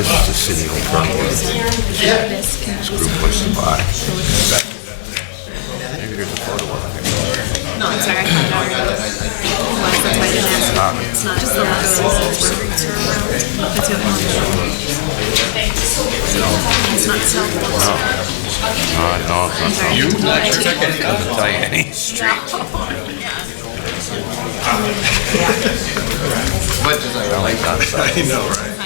This is the city alternative. This group wants to buy. Maybe there's a photo of it. No, I'm sorry, I had it already. That's why I didn't ask. It's not just the logos, it's streets or around. That's what I want. It's not self. No, it's not. You? It doesn't tell you any street. Much as I like that stuff. I know, right?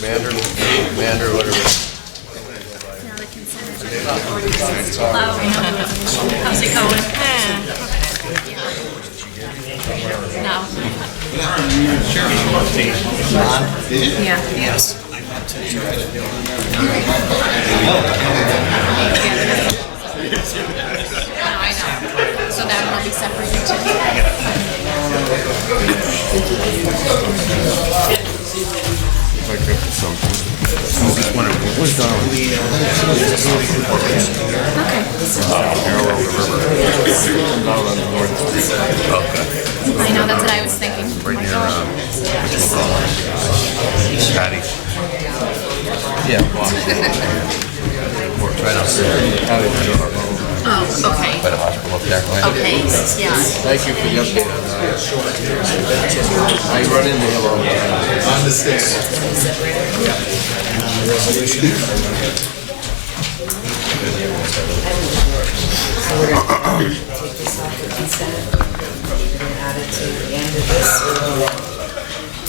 Mander, whatever. How's it going? No. Yeah. Yes. I know. So that will be separated too. Like up to something. I just wonder what was done with the Okay. parallel to the river. Out on the north street. Okay. I know, that's what I was thinking. Right near, Patty. Yeah, right up there. Oh, okay. By the hospital up there. Okay, yeah. Thank you for the update on that. I run into him all the time. Understand. Resolution. Add it to the end of this.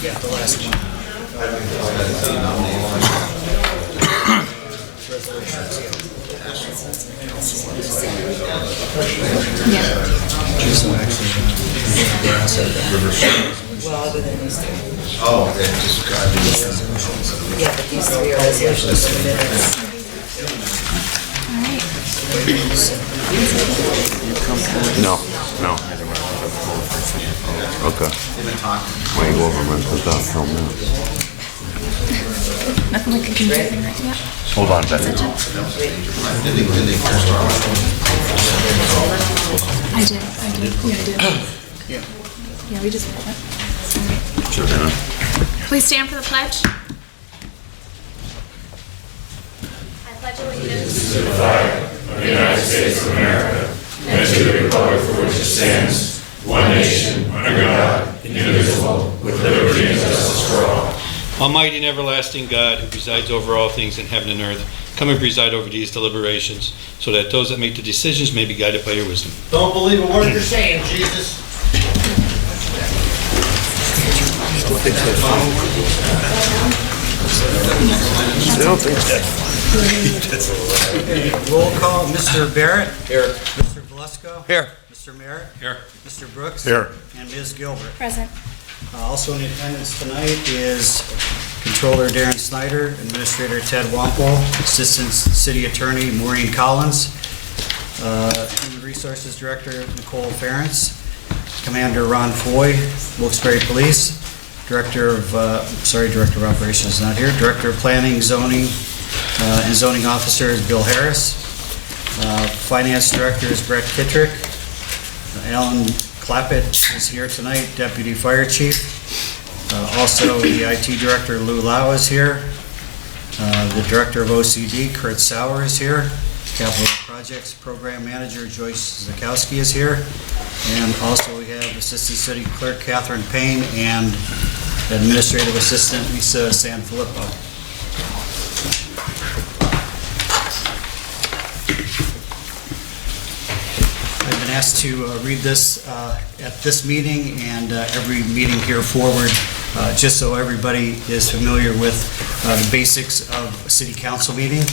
Yeah, the last one. Yeah. Well, other than these three. Oh, okay, just got these. Yeah, but these three are resolutions for minutes. No. Okay. Why you go over and put that film now? Nothing like a confusing right now. Hold on, Betty. I did. Yeah, I did. Yeah, we just read it. Sure, Dana. Please stand for the pledge. I pledge allegiance To the flag of the United States of America and to the republic for which it stands, one nation, under God, indivisible, with liberty and justice for all. Almighty and everlasting God, who presides over all things in heaven and earth, come and preside over these deliberations, so that those that make the decisions may be guided by your wisdom. Don't believe a word you're saying, Jesus. Roll call, Mr. Barrett. Here. Mr. Belusko. Here. Mr. Merritt. Here. Mr. Brooks. Here. And Ms. Gilbert. present. Also in attendance tonight is Controller Darren Snyder, Administrator Ted Wampel, Assistant City Attorney Maureen Collins, Human Resources Director Nicole Ferentz, Commander Ron Foy, Wilkes-Barre Police, Director of Operations is not here, Director of Planning, Zoning, and Zoning Officer is Bill Harris, Finance Director is Brett Kittrick, Alan Clappett is here tonight, Deputy Fire Chief. Also, the IT Director, Lou Lau, is here. The Director of OCD, Kurt Sauer, is here. Capital Projects Program Manager, Joyce Zakowski, is here. And also, we have Assistant City Clerk, Catherine Payne, and Administrative Assistant, Lisa Sanfilippo. I've been asked to read this at this meeting and every meeting here forward, just so everybody is familiar with the basics of a city council meeting.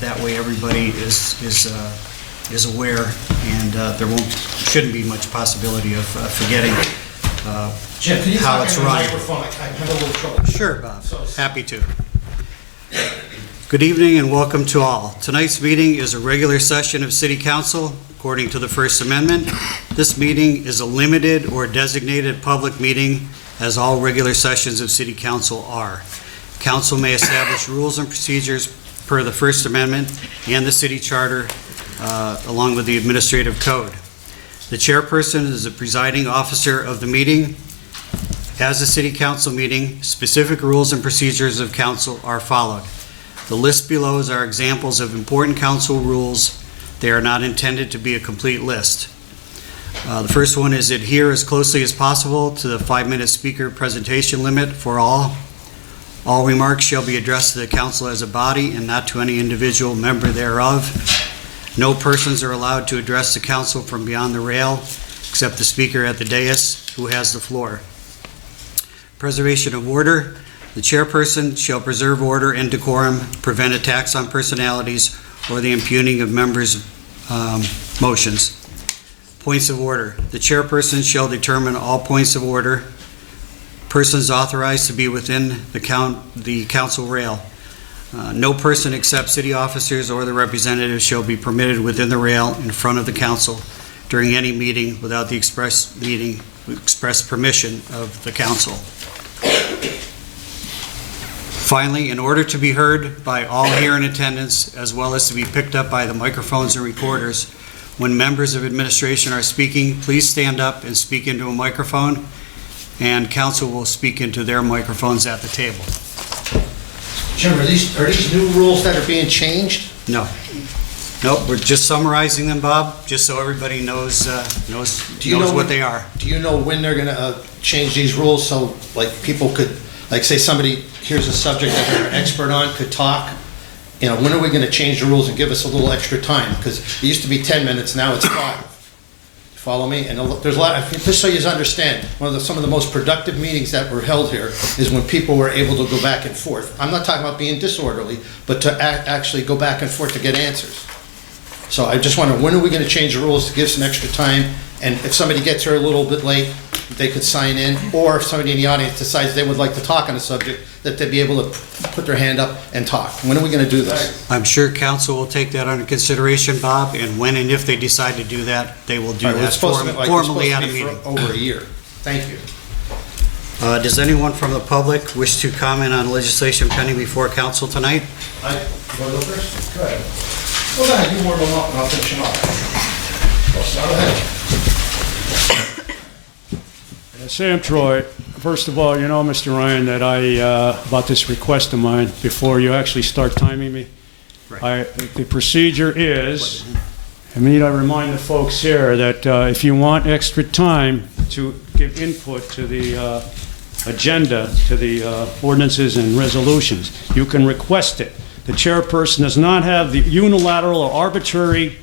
That way everybody is aware, and shouldn't be much possibility of forgetting Jim, can you how talk it's into the running. microphone? I have a little trouble. Sure, Bob. Happy to. Good evening and welcome to all. Tonight's meeting is a regular session of City Council according to the First Amendment. This meeting is a limited or designated public meeting, as all regular sessions of City Council are. Council may establish rules and procedures per the First Amendment and the City Charter, along with the Administrative Code. The chairperson is the presiding officer of the meeting. As a city council meeting, specific rules and procedures of council are followed. The list below are examples of important council rules. They are not intended to be a complete list. The first one is adhere as closely as possible to the 5-minute speaker presentation limit for all. All remarks shall be addressed to the council as a body and not to any individual member thereof. No persons are allowed to address the council from beyond the rail, except the speaker at the dais who has the floor. Preservation of order. The chairperson shall preserve order and decorum, prevent attacks on personalities, or the impugning of members' motions. Points of order. The chairperson shall determine all points of order. Persons authorized to be within the council rail. No person except city officers or the representatives shall be permitted within the rail in front of the council during any meeting without the express permission of the council. Finally, in order to be heard by all here in attendance, as well as to be picked up by the microphones and recorders, when members of administration are speaking, please stand up and speak into a microphone, and council will speak into their microphones at the table. Jim, are these new rules that are being changed? No. Nope, we're just summarizing them, Bob, just so everybody knows what they are. Do you know when they're gonna change these rules so like people could, like say somebody here's a subject that they're an expert on, could talk? You know, when are we gonna change the rules and give us a little extra time? Because it used to be 10 minutes, now it's 5. Follow me? And there's a lot, just so you understand, some of the most productive meetings that were held here is when people were able to go back and forth. I'm not talking about being disorderly, but to actually go back and forth to get answers. So I just wonder, when are we going to change the rules to give some extra time? And if somebody gets here a little bit late, they could sign in, or if somebody in the audience decides they would like to talk on a subject, that they'd be able to put their hand up and talk. When are we going to do this? I'm sure council will take that under consideration, Bob, and when and if they decide to do that, they will do that formally at a meeting. For over a year. Thank you. Does anyone from the public wish to comment on legislation pending before council tonight? You want to go first? Go ahead. Well, go ahead, you warm them up and I'll finish them up. Well, start ahead. Sam Troy, first of all, you know, Mr. Ryan, that about this request of mine, before you actually start timing me, Right. The procedure is, I remind the folks here that if you want extra time to give input to the agenda, to the ordinances and resolutions, you can request it. The chairperson does not have the unilateral or arbitrary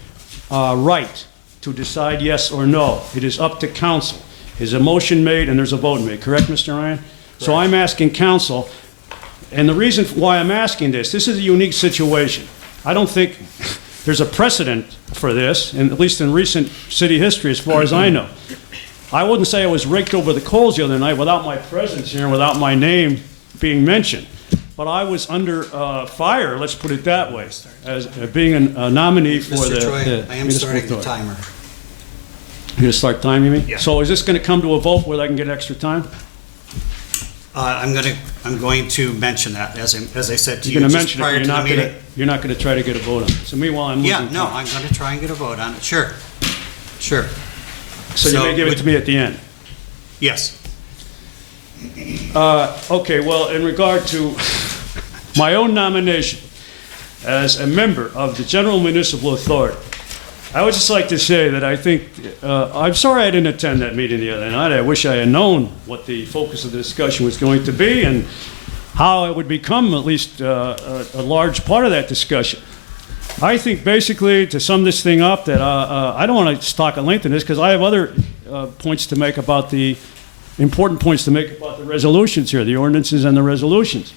right to decide yes or no. It is up to council. Is a motion made and there's a vote made, correct, Mr. Ryan? Correct. So I'm asking council, and the reason why I'm asking this is a unique situation. I don't think there's a precedent for this, and at least in recent city history as far as I know. I wouldn't say I was raked over the coals the other night without my presence here, without my name being mentioned. But I was under fire, let's put it that way, as being a nominee for Mr. the Troy, I am municipal starting the authority. timer. You're going to start timing me? Yeah. So is this going to come to a vote where I can get extra time? I'm going to mention that, as I said to you You're going to just mention it, prior but to the meeting. you're not going to try to get a vote on it. So meanwhile, I'm losing Yeah, time. no, I'm going to try and get a vote on it, sure. Sure. So you may give it to me at the end. Yes. Okay, well, in regard to my own nomination as a member of the General Municipal Authority, I would just like to say that I think, I'm sorry I didn't attend that meeting the other night. I wish I had known what the focus of the discussion was going to be and how it would become at least a large part of that discussion. I think basically, to sum this thing up, that I don't want to talk at length in this because I have other points to make about important points to make about the resolutions here, the ordinances and the resolutions.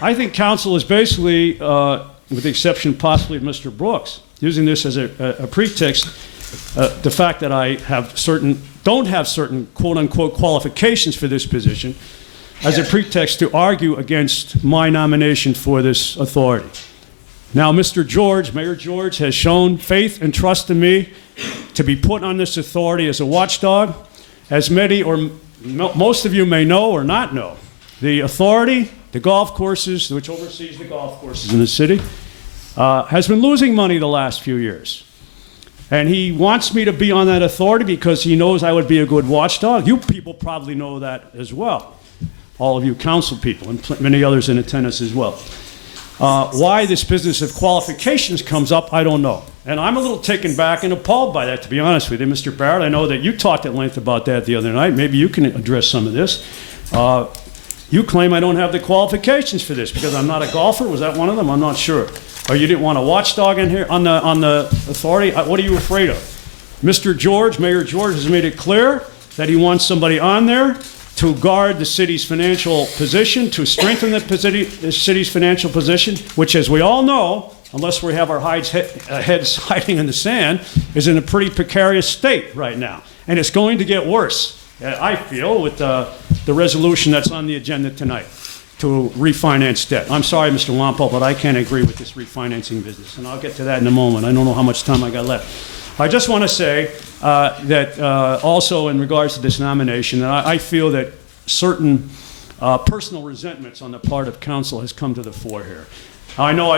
I think council is basically, with the exception possibly of Mr. Brooks, using this as a pretext, the fact that I don't have certain quote-unquote qualifications for this position, as a pretext to argue against my nomination for this authority. Now, Mr. George, Mayor George, has shown faith and trust in me to be put on this authority as a watchdog. As many or most of you may know or not know, the authority, the golf courses, which oversees the golf courses in the city, has been losing money the last few years. And he wants me to be on that authority because he knows I would be a good watchdog. You people probably know that as well. All of you council people and many others in attendance as well. Why this business of qualifications comes up, I don't know. And I'm a little taken back and appalled by that, to be honest with you, Mr. Barrett. I know that you talked at length about that the other night. Maybe you can address some of this. You claim I don't have the qualifications for this because I'm not a golfer. Was that one of them? I'm not sure. Or you didn't want a watchdog in here on the authority? What are you afraid of? Mr. George, Mayor George, has made it clear that he wants somebody on there to guard the city's financial position, to strengthen the city's financial position, which, as we all know, unless we have our heads hiding in the sand, is in a pretty precarious state right now. And it's going to get worse, I feel, with the resolution that's on the agenda tonight to refinance debt. I'm sorry, Mr. Wampo, but I can't agree with this refinancing business, and I'll get to that in a moment. I don't know how much time I got left. I just want to say that also in regards to this nomination, that I feel that certain personal resentments on the part of council has come to the fore here. I know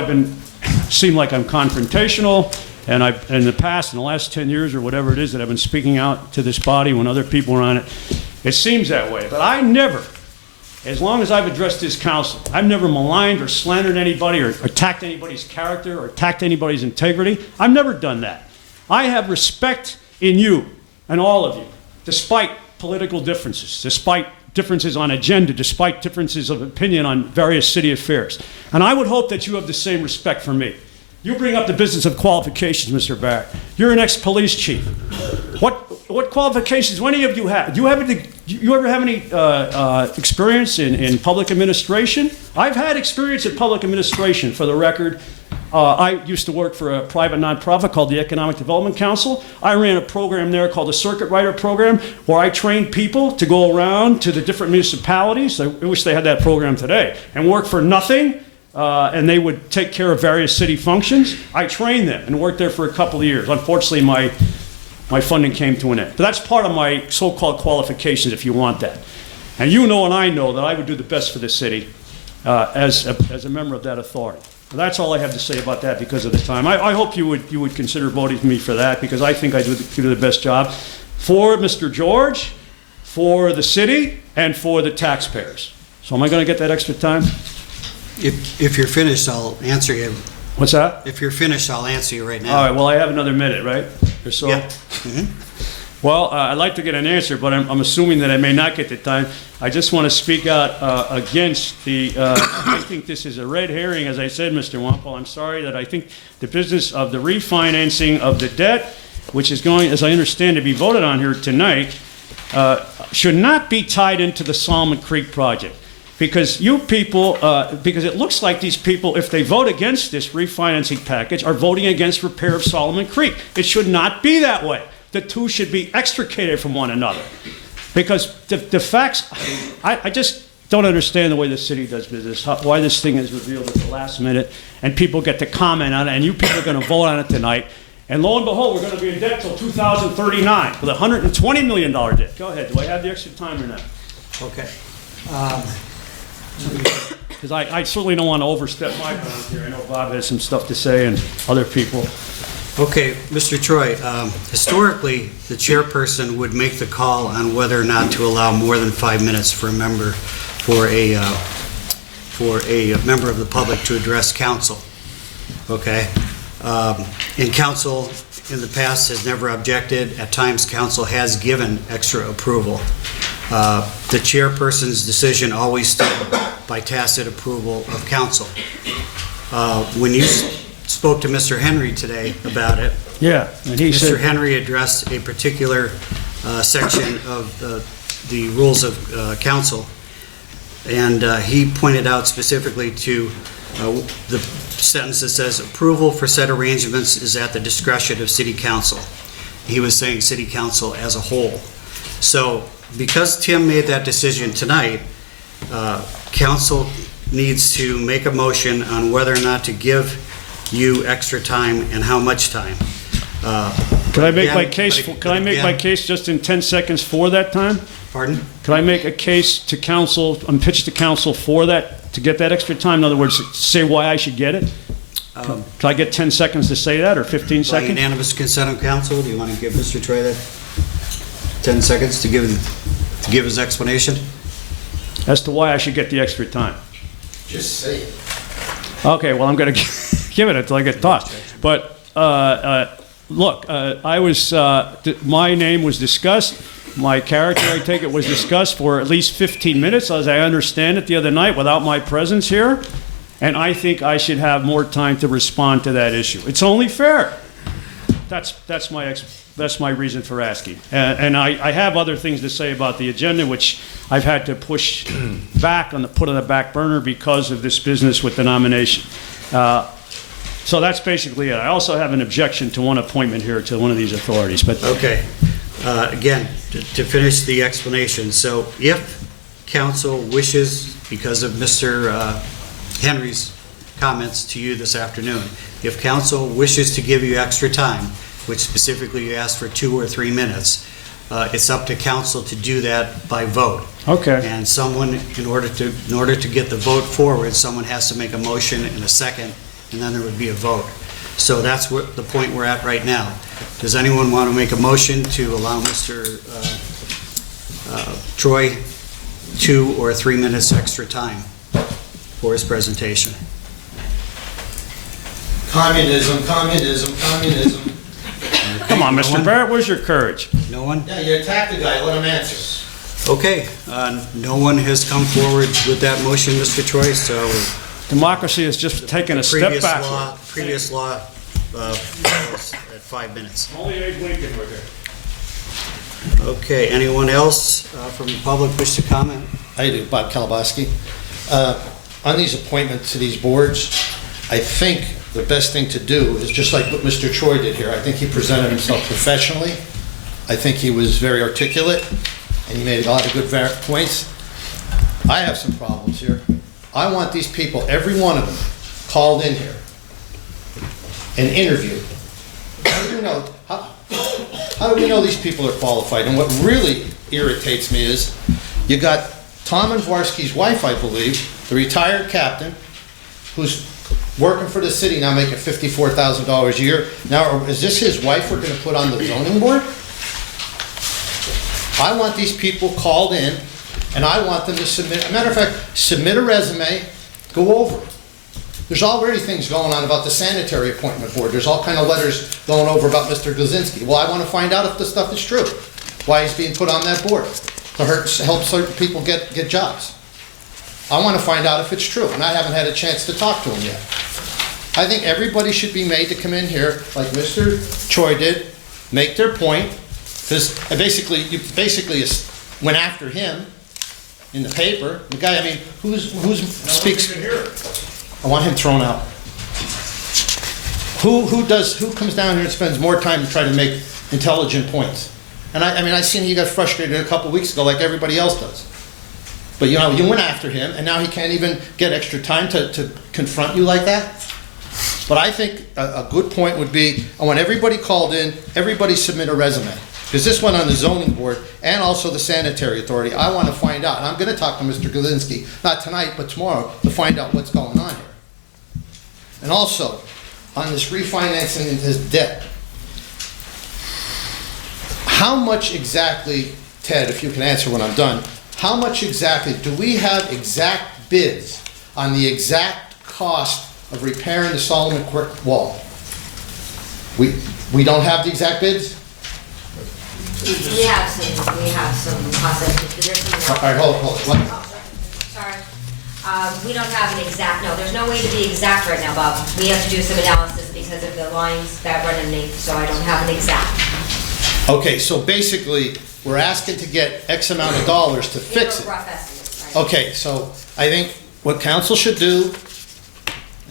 seem like I'm confrontational, and in the past, in the last 10 years or whatever it is that I've been speaking out to this body when other people are on it, it seems that way. But I never, as long as I've addressed this council, I've never maligned or slandered anybody or attacked anybody's character or attacked anybody's integrity. I've never done that. I have respect in you and all of you, despite political differences, despite differences on agenda, despite differences of opinion on various city affairs. And I would hope that you have the same respect for me. You bring up the business of qualifications, Mr. Barrett. You're an ex-police chief. What qualifications do any of you have? Do you ever have any experience in public administration? I've had experience in public administration, for the record. I used to work for a private nonprofit called the Economic Development Council. I ran a program there called the Circuit Rider Program, where I trained people to go around to the different municipalities. I wish they had that program today, and work for nothing. And they would take care of various city functions. I trained them and worked there for a couple of years. Unfortunately, my funding came to an end. But that's part of my so-called qualifications, if you want that. And you know and I know that I would do the best for the city as a member of that authority. So that's all I have to say about that because of the time. I hope you would consider voting for me for that, because I think I do the best job for Mr. George, for the city, and for the taxpayers. So am I going to get that extra time? If you're finished, I'll answer you. What's that? If you're finished, I'll answer you right now. All right, well, I have another minute, right? Or so? Yeah. Mm-hmm. Well, I'd like to get an answer, but I'm assuming that I may not get the time. I just want to speak out against I think this is a red herring, as I said, Mr. Wampo. I'm sorry that I think the business of the refinancing of the debt, which is going, as I understand, to be voted on here tonight, should not be tied into the Solomon Creek project. Because you people, because it looks like these people, if they vote against this refinancing package, are voting against repair of Solomon Creek. It should not be that way. The two should be extricated from one another. Because the facts, I just don't understand the way the city does business, why this thing is revealed at the last minute, and people get to comment on it, and you people are going to vote on it tonight. And lo and behold, we're going to be in debt till 2039 with a $120 million debt. Go ahead. Do I have the extra time or not? Okay. Because I certainly don't want to overstep my bounds here. I know Bob has some stuff to say and other people. Okay, Mr. Troy, historically, the chairperson would make the call on whether or not to allow more than 5 minutes for a member, for a member of the public to address council. Okay? And council in the past has never objected. At times, council has given extra approval. The chairperson's decision always stood by tacit approval of council. When you spoke to Mr. Henry today about it, Yeah, and he Mr. said, Henry addressed a particular section of the rules of council, and he pointed out specifically to the sentence that says, approval for said arrangements is at the discretion of city council. He was saying city council as a whole. So because Tim made that decision tonight, council needs to make a motion on whether or not to give you extra time and how much time. Can I make my case? Can I make my case just in 10 seconds for that time? Pardon? Can I make a case to council and pitch to council for that, to get that extra time? In other words, say why I should get it? Um, Can I get 10 seconds to say that, or 15 By seconds? unanimous consent of council, do you want to give Mr. Troy that 10 seconds to give his explanation? As to why I should get the extra time. Just say it. Okay, well, I'm going to give it until I get taught. But look, my name was discussed. My character, I take it, was discussed for at least 15 minutes, as I understand it, the other night without my presence here. And I think I should have more time to respond to that issue. It's only fair. That's my reason for asking. And I have other things to say about the agenda, which I've had to push back put on the back burner because of this business with the nomination. So that's basically it. I also have an objection to one appointment here to one of these authorities. But Okay. Again, to finish the explanation, so if council wishes, because of Mr. Henry's comments to you this afternoon, if council wishes to give you extra time, which specifically you asked for 2 or 3 minutes, it's up to council to do that by vote. okay. And someone, in order to get the vote forward, someone has to make a motion in a second, and then there would be a vote. So that's what the point we're at right now. Does anyone want to make a motion to allow Mr. Troy 2 or 3 minutes extra time for his presentation? Communism, communism, communism. Come on, No Mr. one? Barrett, where's your courage? No one? Yeah, you attack the guy, let him answer. Okay, no one has come forward with that motion, Mr. Troy, so Democracy is just taking a step backward. previous law follows at 5 minutes. Only Abe Lincoln were here. Okay, anyone else from the public wish to comment? I do, Bob Kalabowski. On these appointments to these boards, I think the best thing to do is just like what Mr. Troy did here. I think he presented himself professionally. I think he was very articulate, and he made a lot of good points. I have some problems here. I want these people, every one of them, called in here and interviewed. How do we know these people are qualified? And what really irritates me is you got Tom Varsky's wife, I believe, the retired captain, who's working for the city now, making $54,000 a year. Now, is this his wife we're going to put on the zoning board? I want these people called in, and I want them to submit, as a matter of fact, submit a resume, go over it. There's already things going on about the sanitary appointment board. There's all kind of letters going over about Mr. Glazinski. Well, I want to find out if the stuff is true, why he's being put on that board, to help certain people get jobs. I want to find out if it's true, and I haven't had a chance to talk to him yet. I think everybody should be made to come in here, like Mr. Troy did, make their point, because you basically went after him in the paper. The guy, I mean, who speaks? I want him thrown out. Who comes down here and spends more time to try to make intelligent points? And I seen he got frustrated a couple weeks ago, like everybody else does. But you went after him, and now he can't even get extra time to confront you like that. But I think a good point would be, I want everybody called in, everybody submit a resume. Because this went on the zoning board and also the sanitary authority. I want to find out, and I'm going to talk to Mr. Glazinski, not tonight, but tomorrow, to find out what's going on here. And also, on this refinancing and his debt, how much exactly, Ted, if you can answer when I'm done, how much exactly, do we have exact bids on the exact cost of repairing the Solomon Creek wall? We don't have the exact bids? We have some cost estimates. All right, hold on. What? Sorry. We don't have an exact, no, there's no way to be exact right now, Bob. We have to do some analysis because of the lines that run underneath, so I don't have an exact. Okay, so basically, we're asking to get X amount of dollars to fix it. Rough estimates, right? Okay, so I think what council should do,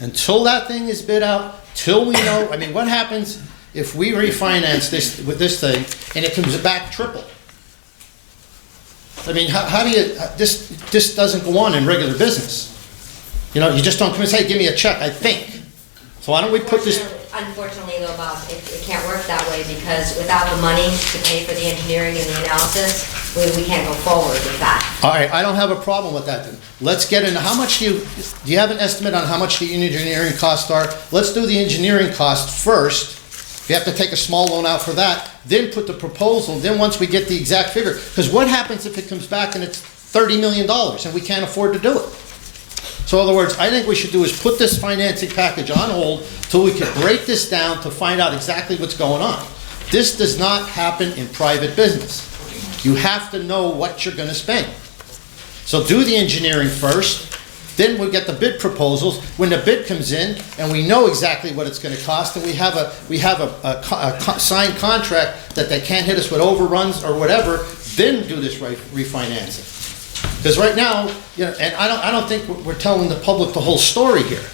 until that thing is bid out, till we know, I mean, what happens if we refinance this with this thing and it comes back triple? I mean, how do you, this doesn't go on in regular business. You just don't come and say, give me a check, I think. So why don't we put this, unfortunately though, Bob, it can't work that way because without the money to pay for the engineering and the analysis, we can't go forward with that. All right, I don't have a problem with that then. Let's get into, how much do you have an estimate on how much the engineering costs are? Let's do the engineering cost first. If you have to take a small loan out for that, then put the proposal, then once we get the exact figure, because what happens if it comes back and it's $30 million and we can't afford to do it? So in other words, I think we should do is put this financing package on hold till we can break this down to find out exactly what's going on. This does not happen in private business. You have to know what you're gonna spend. So do the engineering first, then we'll get the bid proposals. When the bid comes in and we know exactly what it's gonna cost and we have a signed contract that they can't hit us with overruns or whatever, then do this refinancing. Because right now, you know, and I don't think we're telling the public the whole story here.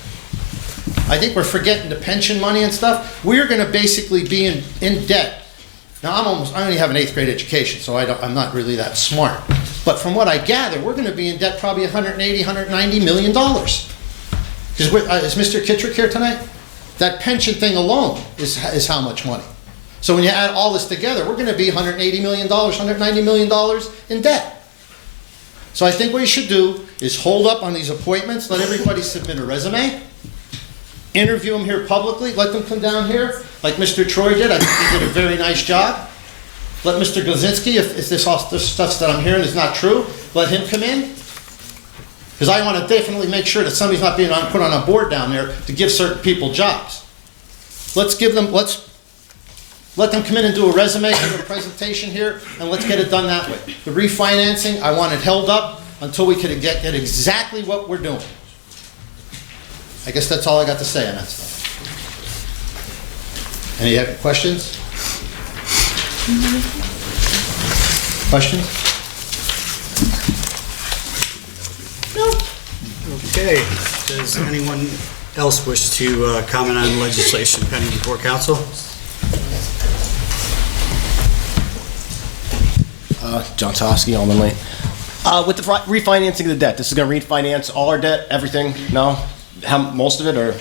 I think we're forgetting the pension money and stuff. We're going to basically be in debt. Now I only have an 8th grade education, so I'm not really that smart. But from what I gather, we're going to be in debt probably $180, $190 million. Because is Mr. Kittrick here tonight? That pension thing alone is how much money. So when you add all this together, we're going to be $180 million, $190 million in debt. So I think what you should do is hold up on these appointments, let everybody submit a resume, interview them here publicly, let them come down here, like Mr. Troy did. I think he did a very nice job. Let Mr. Glazinski, if this stuff that I'm hearing is not true, let him come in. Because I want to definitely make sure that somebody's not being put on a board down there to give certain people jobs. Let's let them come in and do a resume, give a presentation here, and let's get it done that way. The refinancing, I want it held up until we can get exactly what we're doing. I guess that's all I got to say on that stuff. Any questions? Questions? No. Okay. Does anyone else wish to comment on legislation pending before council? John Toski, Almond Lane. With the refinancing of the debt, this is going to refinance all our debt, everything? No? Most of it, or?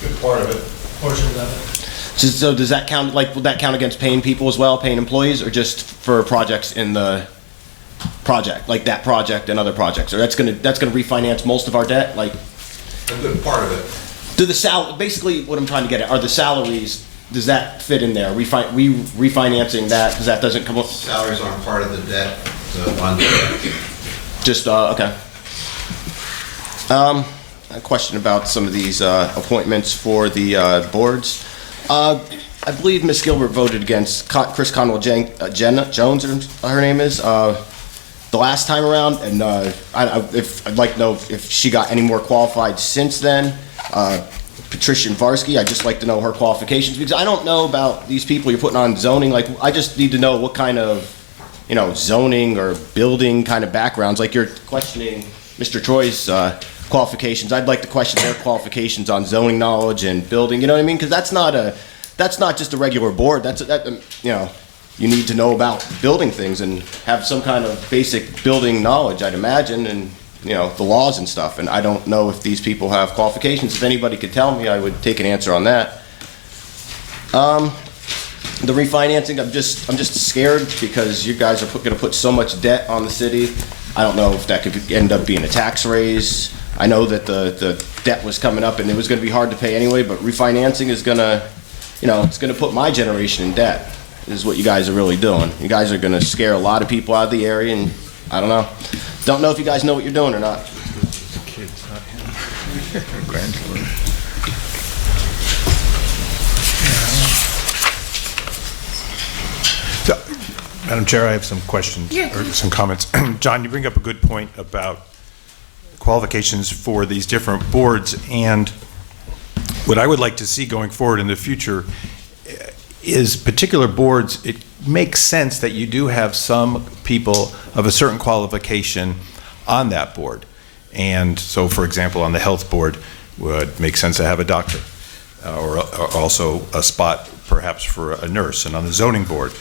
Good part of it. Portion of it. So does that count, like, will that count against paying people as well, paying employees, or just for projects in the project, like that project and other projects? Or that's going to refinance most of our debt, like? A good part of it. Basically what I'm trying to get at, are the salaries, does that fit in there? Refinancing that, because that doesn't come up? Salaries aren't part of the debt, the fund debt. Just, okay. A question about some of these appointments for the boards. I believe Ms. Gilbert voted against Chris Conwell Jones, her name is, the last time around, and I'd like to know if she got any more qualified since then. Patricia Varsky, I'd just like to know her qualifications, because I don't know about these people you're putting on zoning. Like, I just need to know what kind of, zoning or building kind of backgrounds. Like, you're questioning Mr. Troy's qualifications. I'd like to question their qualifications on zoning knowledge and building. You know what I mean? Because that's not just a regular board. You need to know about building things and have some kind of basic building knowledge, I'd imagine, and the laws and stuff. And I don't know if these people have qualifications. If anybody could tell me, I would take an answer on that. The refinancing, I'm just scared because you guys are going to put so much debt on the city. I don't know if that could end up being a tax raise. I know that the debt was coming up and it was going to be hard to pay anyway, but refinancing is going to, it's going to put my generation in debt, is what you guys are really doing. You guys are going to scare a lot of people out of the area, and I don't know. Don't know if you guys know what you're doing or not. Kids, not him. Grandchildren. So, Madam Chair, I have some questions or some comments. John, you bring up a good point about qualifications for these different boards, and what I would like to see going forward in the future is particular boards. It makes sense that you do have some people of a certain qualification on that board. And so, for example, on the health board, would make sense to have a doctor, or also a spot perhaps for a nurse. And on the zoning board,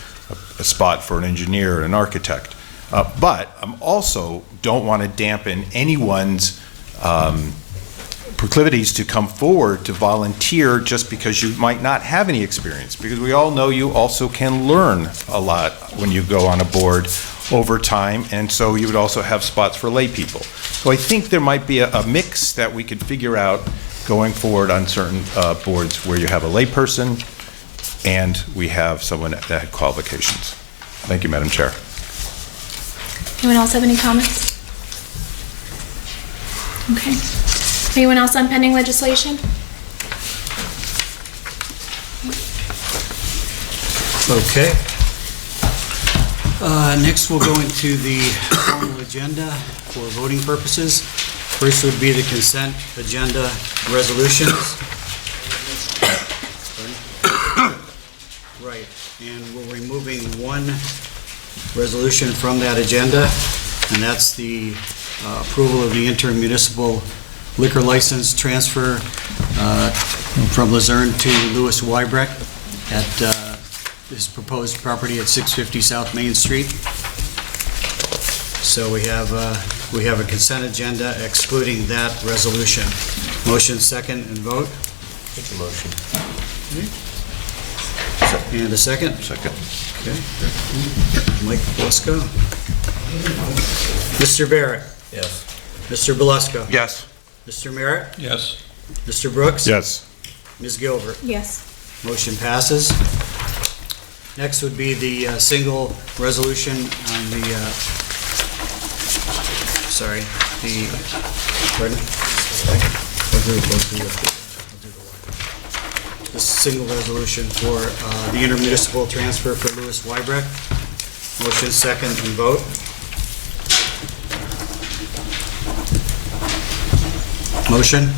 a spot for an engineer and an architect. But I'm also don't want to dampen anyone's proclivities to come forward to volunteer just because you might not have any experience, because we all know you also can learn a lot when you go on a board over time, and so you would also have spots for lay people. So I think there might be a mix that we could figure out going forward on certain boards where you have a lay person and we have someone that had qualifications. Thank you, Madam Chair. Anyone else have any comments? Okay. Anyone else on pending legislation? Okay. Next, we'll go into the formal agenda for voting purposes. First would be the consent agenda resolutions. Right, and we're removing one resolution from that agenda, and that's the approval of the intermunicipal liquor license transfer from Luzerne to Louis Wybrecht at his proposed property at 650 South Main Street. So we have a consent agenda excluding that resolution. Motion, second, and vote. Take the motion. And a second? Second. Okay. Mike Belusco. Mr. Barrett. Yes. Mr. Belusco. Yes. Mr. Merritt. Yes. Mr. Brooks. Yes. Ms. Gilbert. Yes. Motion passes. Next would be the single resolution on the, pardon? I'll do the single resolution for the intermunicipal transfer for Louis Wybrecht. Motion, second, and vote. Motion?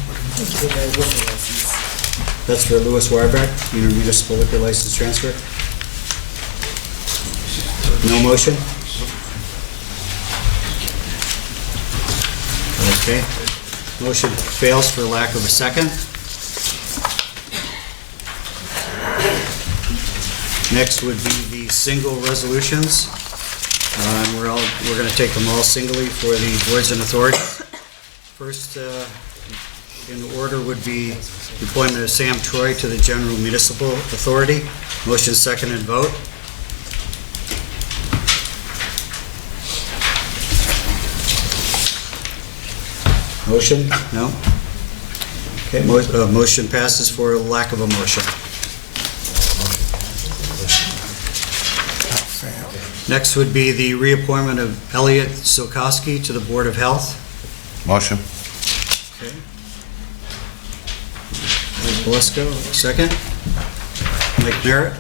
That's for Louis Wybrecht, intermunicipal liquor license transfer. No motion? Okay. Motion fails for lack of a second. Next would be the single resolutions. And we're going to take them all singly for the boards and authorities. First in order would be the appointment of Sam Troy to the General Municipal Authority. Motion, second, and vote. Motion? No? Okay, motion passes for lack of a motion. Next would be the reappointment of Elliot Sokoski to the Board of Health. Motion. Okay. Mike Belusco, second. Mike Barrett.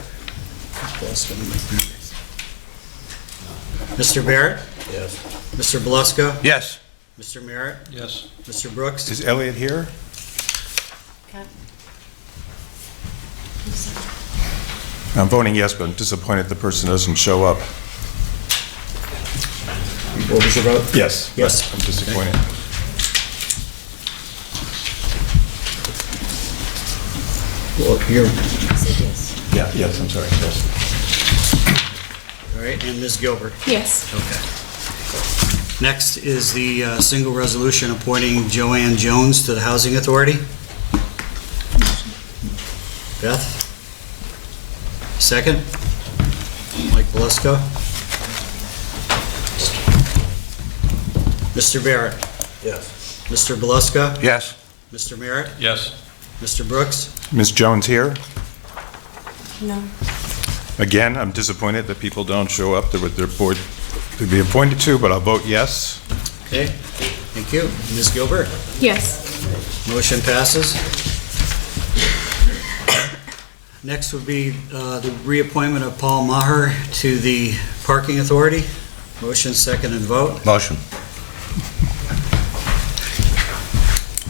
Belusco, Mike Barrett. Mr. Barrett? Yes. Mr. Belusco? Yes. Mr. Merritt? Yes. Mr. Brooks? Is Elliot here? I'm voting yes, but I'm disappointed the person doesn't show up. What was your vote? Yes. Yes. I'm disappointed. Well, here. Yeah, yes, I'm sorry, yes. All right, and Ms. Gilbert? Yes. Okay. Next is the single resolution appointing Joanne Jones to the Housing Authority. Beth? Second? Mike Belusco? Mr. Barrett? Yes. Mr. Belusco? Yes. Mr. Merritt? Yes. Mr. Brooks? Ms. Jones here? No. Again, I'm disappointed that people don't show up with their board to be appointed to, but I'll vote yes. Okay, thank you. Ms. Gilbert? Yes. Motion passes. Next would be the reappointment of Paul Maher to the Parking Authority. Motion, second, and vote. Motion.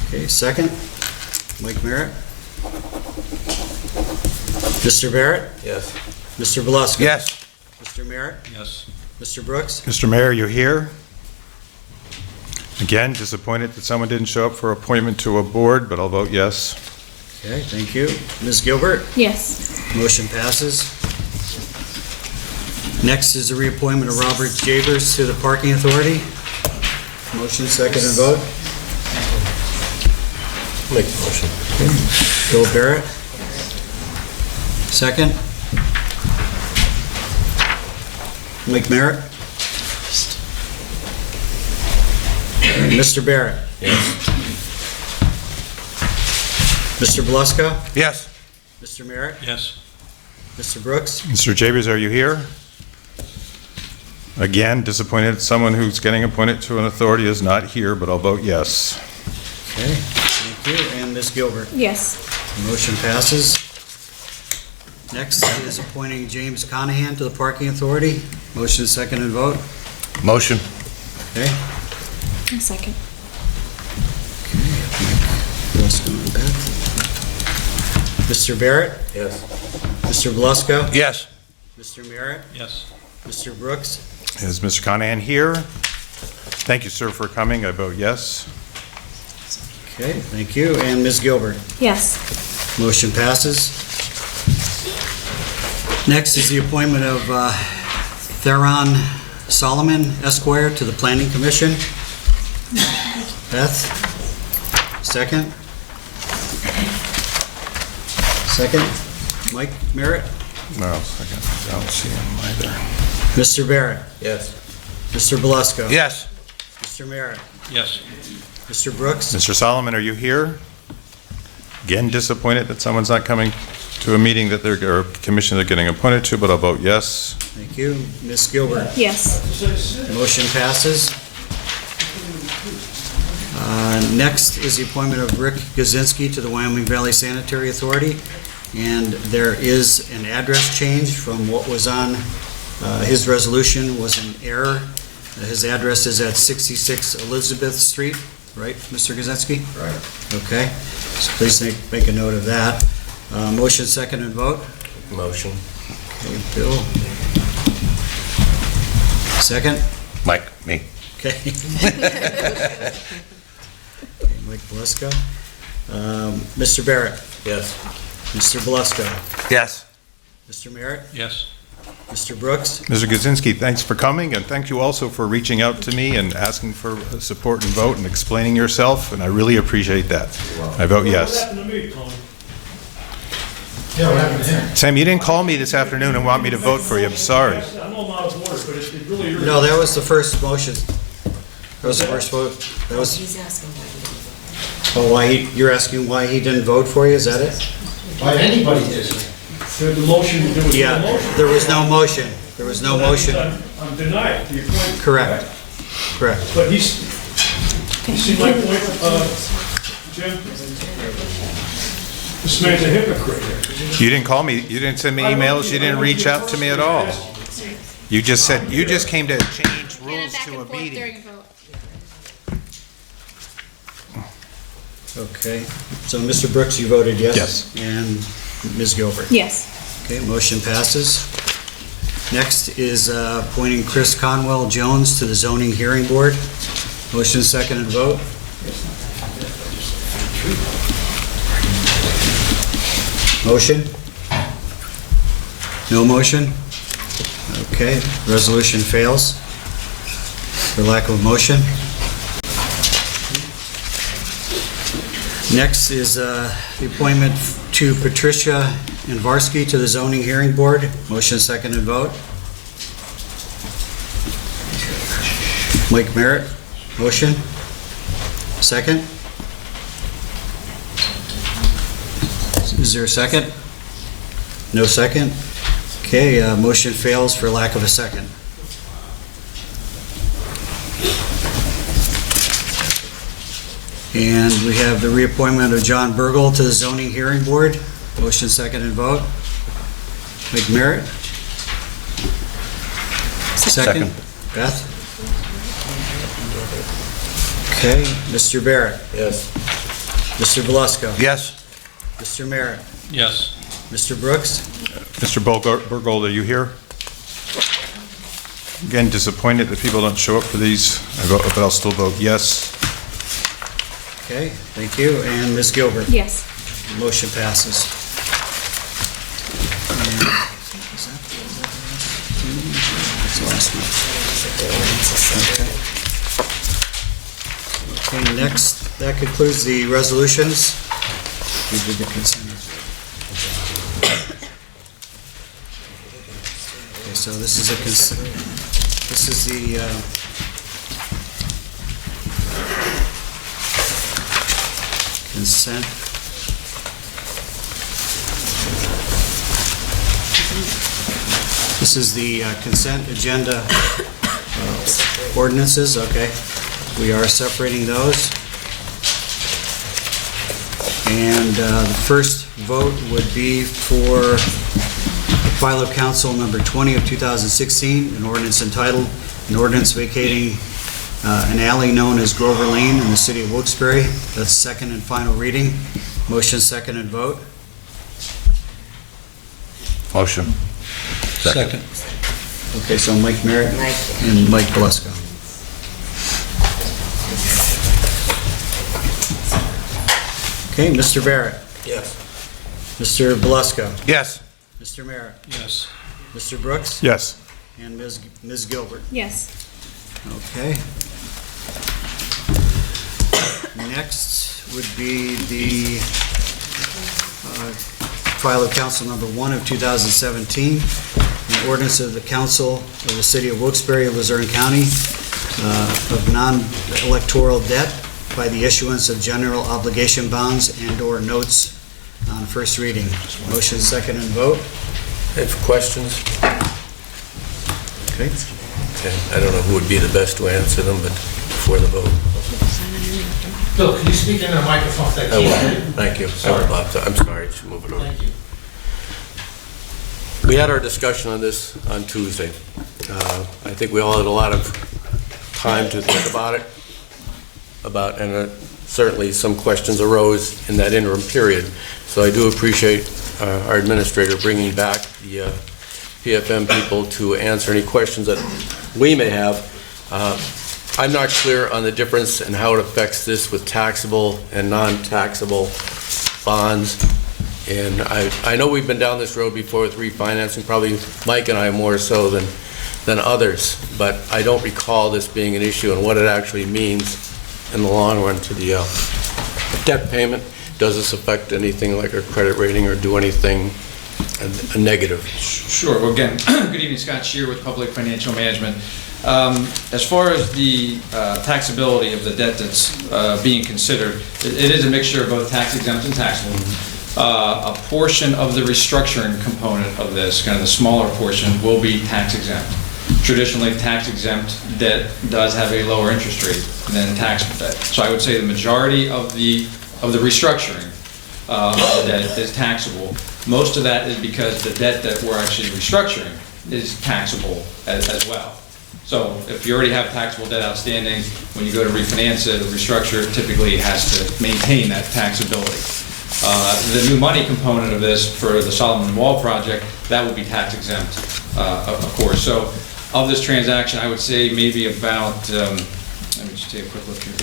Okay, second. Mike Merritt. Mr. Barrett? Yes. Mr. Belusco? Yes. Mr. Merritt? Yes. Mr. Brooks? Mr. Mayor, you here? Again, disappointed that someone didn't show up for appointment to a board, but I'll vote yes. Okay, thank you. Ms. Gilbert? Yes. Motion passes. Next is the reappointment of Robert Javers to the Parking Authority. Motion, second, and vote. Make the motion. Bill Barrett. Second. Mike Merritt. Mr. Barrett. Yes. Mr. Belusko. Yes. Mr. Merritt. Yes. Mr. Brooks. Mr. Jabers, are you here? Again, disappointed someone who's getting appointed to an authority is not here, but I'll vote yes. Okay, thank you. And Ms. Gilbert. Yes. Motion passes. Next is appointing James Conahan to the Parking Authority. Motion second and vote. Motion. Okay. A second. Mr. Barrett. Yes. Mr. Belusko. Yes. Mr. Merritt. Yes. Mr. Brooks. Is Mr. Conahan here? Thank you, sir, for coming. I vote yes. Okay, thank you. And Ms. Gilbert. Yes. Motion passes. Next is the appointment of Theron Solomon Esquire to the Planning Commission. Beth? Second? Second? Mike Merritt? No, second. I don't see him either. Mr. Barrett? Yes. Mr. Belusko? Yes. Mr. Merritt? Yes. Mr. Brooks? Mr. Solomon, are you here? Again, disappointed that someone's not coming to a meeting that they're, or a commission they're getting appointed to, but I'll vote yes. Thank you. Ms. Gilbert? Yes. Motion passes. Next is the appointment of Rick Gazinski to the Wyoming Valley Sanitary Authority. And there is an address change from what was on his resolution was an error. His address is at 66 Elizabeth Street, right, Mr. Gazinski? Right. Okay, so please make a note of that. Motion second and vote. Motion. Okay, Bill. Second? Mike, me. Okay. Mike Belusko. Mr. Barrett. Yes. Mr. Belusko. Yes. Mr. Merritt. Yes. Mr. Brooks. Mr. Gazinski, thanks for coming, and thank you also for reaching out to me and asking for support and vote and explaining yourself, and I really appreciate that. I vote yes. Yeah, what happened to him? Sam, you didn't call me this afternoon and want me to vote for you. I'm sorry. I know I'm out of order, but it really irritates. No, that was the first motion. That was the first vote. That was, He's asking why he didn't. oh, why you're asking why he didn't vote for you, is that it? Why anybody did. The motion, there was no Yeah, motion. there was no motion. There was no motion. I'm denied the appointment. Correct. Correct. But you see my point, Jim? This man's a hypocrite. You didn't call me, you didn't send me emails, you didn't reach out to me at all. You just said, you just came to change rules to a meeting. Okay, so Mr. Brooks, you voted yes? Yes. And Ms. Gilbert? Yes. Okay, motion passes. Next is appointing Chris Conwell Jones to the Zoning Hearing Board. Motion second and vote. Motion? No motion? Okay, resolution fails for lack of motion. Next is the appointment to Patricia Invarsky to the Zoning Hearing Board. Motion second and vote. Mike Merritt, motion. Second. Is there a second? No second? Okay, motion fails for lack of a second. And we have the reappointment of John Burgle to the Zoning Hearing Board. Motion second and vote. Mike Merritt? Second. Beth? Okay, Mr. Barrett? Yes. Mr. Belusko? Yes. Mr. Merritt? Yes. Mr. Brooks? Mr. Burgold, are you here? Again, disappointed that people don't show up for these, but I'll still vote yes. Okay, thank you. And Ms. Gilbert? Yes. Motion passes. And- That's the last one. Okay. Okay, next, that concludes the resolutions. We did the consent. Okay, so this is a this is the consent. This is the consent agenda ordinances, okay. We are separating those. And the first vote would be for file of council number 20 of 2016, an ordinance entitled, an ordinance vacating an alley known as Grover Lane in the city of Wilkes-Barre. That's second and final reading. Motion, second, and vote. Motion. Second. Okay, so Mike Merritt and Mike Belusko. Okay, Mr. Barrett. Yes. Mr. Belusko. Yes. Mr. Merritt. Yes. Mr. Brooks. Yes. And Ms. Gilbert. Yes. Okay. Next would be the file of council number 1 of 2017, an ordinance of the council of the city of Wilkes-Barre, Luzerne County, of non-electoral debt by the issuance of general obligation bonds and/or notes on first reading. Motion, second, and vote. I have questions. Okay. Okay, I don't know who would be the best to answer them, but before the vote. Bill, can you speak into the microphone? I will. Thank you. Sorry. I'm sorry, just move it over. Thank you. We had our discussion on this on Tuesday. I think we all had a lot of time to think about it, and certainly some questions arose in that interim period. So I do appreciate our administrator bringing back the PFM people to answer any questions that we may have. I'm not clear on the difference and how it affects this with taxable and non-taxable bonds. And I know we've been down this road before with refinancing, probably Mike and I more so than others, but I don't recall this being an issue and what it actually means in the long run to the debt payment. Does this affect anything like our credit rating or do anything a negative? Sure. Well, again, good evening, Scott Shear with Public Financial Management. As far as the taxability of the debt that's being considered, it is a mixture of both tax exempt and taxable. A portion of the restructuring component of this, kind of the smaller portion, will be tax exempt. Traditionally, tax exempt debt does have a lower interest rate than taxable debt. So I would say the majority of the restructuring of the debt is taxable. Most of that is because the debt that we're actually restructuring is taxable as well. So if you already have taxable debt outstanding, when you go to refinance it or restructure it, typically it has to maintain that taxability. The new money component of this for the Solomon Wall project, that will be tax exempt, of course. So of this transaction, I would say maybe about, let me just take a quick look here.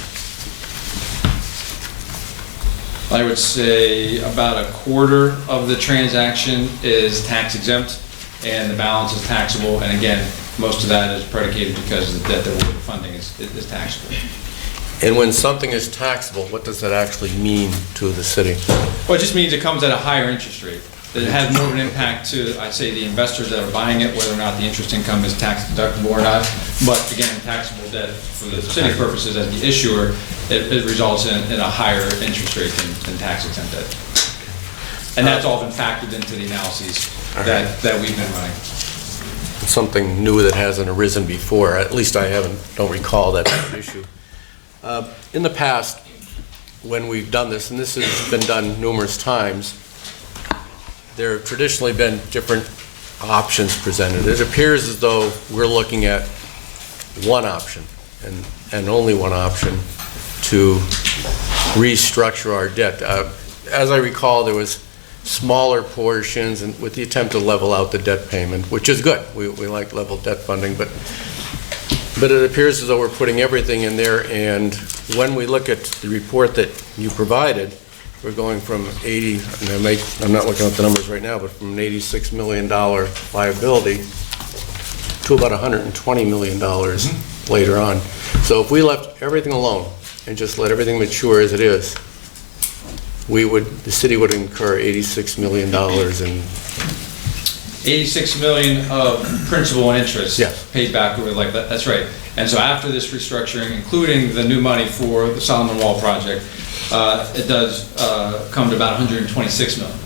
I would say about a quarter of the transaction is tax exempt and the balance is taxable. And again, most of that is predicated because the debt that we're funding is taxable. And when something is taxable, what does that actually mean to the city? Well, it just means it comes at a higher interest rate. It has more of an impact to, I'd say, the investors that are buying it, whether or not the interest income is tax deductible or not. But again, taxable debt for the city purposes as the issuer, it results in a higher interest rate than tax exempt debt. And that's all been factored into the analyses that we've been running. Something new that hasn't arisen before, at least I don't recall that issue. In the past, when we've done this, and this has been done numerous times, there have traditionally been different options presented. It appears as though we're looking at one option, and only one option, to restructure our debt. As I recall, there was smaller portions and with the attempt to level out the debt payment, which is good. We like level debt funding, but it appears as though we're putting everything in there, and when we look at the report that you provided, we're going from 80, and I'm not looking at the numbers right now, but from an $86 million liability to about $120 million later on. So if we left everything alone and just let everything mature as it is, the city would incur $86 million in... 86 million of principal and interest Yes. paid back over like that. That's right. And so after this restructuring, including the new money for the Solomon Wall project, it does come to about 126 million.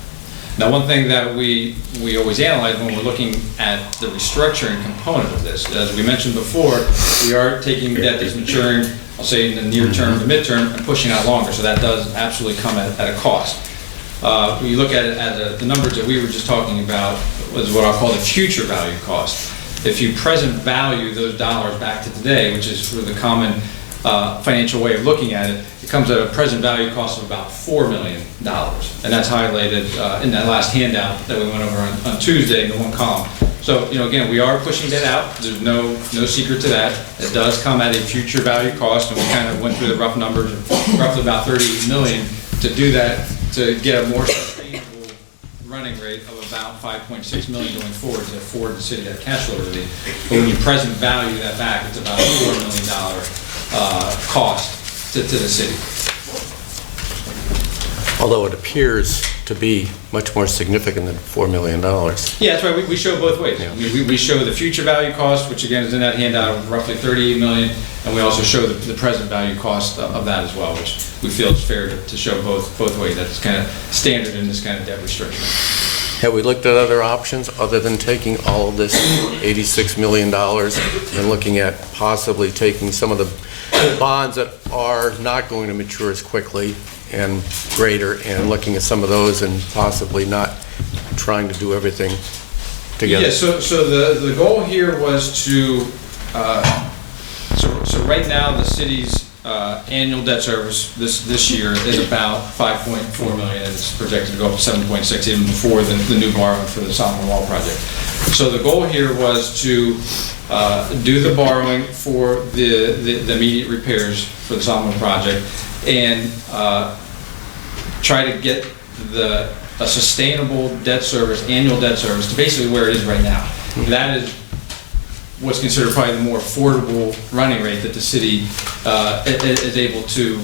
Now, one thing that we always analyze when we're looking at the restructuring component of this, as we mentioned before, we are taking debt that's maturing, I'll say in the near term or the midterm, and pushing out longer. So that does absolutely come at a cost. When you look at it at the numbers that we were just talking about was what I'll call the future value cost. If you present value those dollars back to today, which is sort of the common financial way of looking at it, it comes at a present value cost of about $4 million. And that's highlighted in that last handout that we went over on Tuesday in the one column. So, again, we are pushing that out. There's no secret to that. It does come at a future value cost, and we kind of went through the rough numbers of roughly about $38 million to do that, to get a more sustainable running rate of about $5.6 million going forward to afford the city that cash flow relief. But when you present value that back, it's about a $4 million cost to the city. Although it appears to be much more significant than $4 million. Yeah, that's right. We show both ways. Yeah. We show the future value cost, which again is in that handout of roughly $38 million, and we also show the present value cost of that as well, which we feel is fair to show both ways. That's kind of standard in this kind of debt restructuring. Have we looked at other options other than taking all of this $86 million and looking at possibly taking some of the bonds that are not going to mature as quickly and greater, and looking at some of those and possibly not trying to do everything together? Yeah, so the goal here was to, so right now the city's annual debt service this year is about $5.4 million, and it's projected to go up to 7.6 even before the new borrowing for the Solomon Wall project. So the goal here was to do the borrowing for the immediate repairs for the Solomon project, and try to get a sustainable debt service, annual debt service, to basically where it is right now. That is what's considered probably the more affordable running rate that the city is able to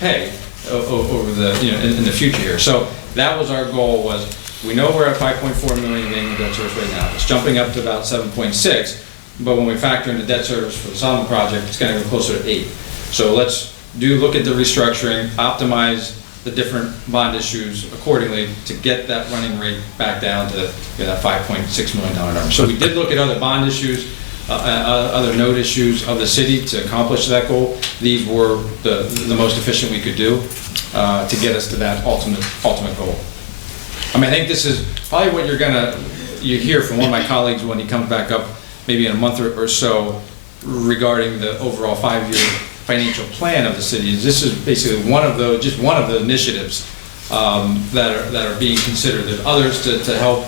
pay over the in the future here. So that was our goal. Was we know we're at 5.4 million in annual debt service right now. It's jumping up to about 7.6, but when we factor in the debt service for the Solomon project, it's going to go closer to 8. So let's look at the restructuring, optimize the different bond issues accordingly to get that running rate back down to that $5.6 million number. So we did look at other bond issues, other note issues of the city to accomplish that goal. These were the most efficient we could do to get us to that ultimate goal. I mean, I think this is probably what you hear from one of my colleagues when he comes back up maybe in a month or so regarding the overall 5-year financial plan of the city. This is basically one of the initiatives that are being considered. There's others to help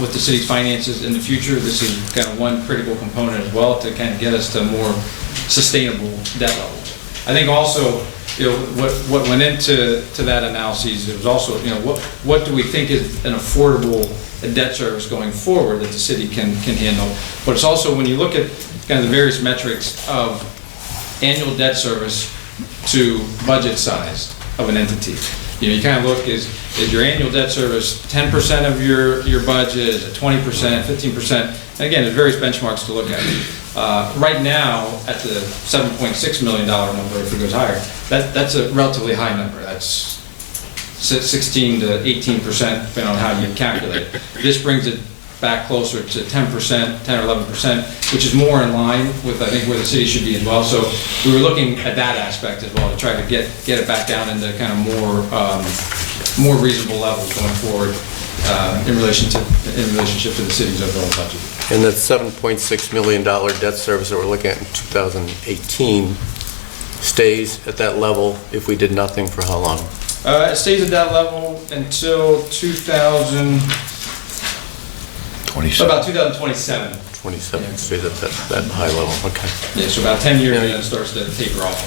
with the city's finances in the future. This is kind of one critical component as well to kind of get us to more sustainable debt levels. I think also, what went into that analysis, it was also, what do we think is an affordable debt service going forward that the city can handle. But it's also, when you look at kind of the various metrics of annual debt service to budget size of an entity. You kind of look, is your annual debt service 10% of your budget? Is it 20%, 15%? And again, there's various benchmarks to look at. Right now, at the $7.6 million number, if it goes higher, that's a relatively high number. That's 16 to 18%, depending on how you calculate it. This brings it back closer to 10%, 10 or 11%, which is more in line with, I think, where the city should be as well. So we were looking at that aspect as well to try to get it back down into kind of more reasonable levels going forward in relationship to the city's overall budget. And that $7.6 million debt service that we're looking at in 2018 stays at that level if we did nothing for how long? It stays at that level until 2027. 27, stays at that high level, okay. Yeah, so about 10 years, and then it starts to taper off.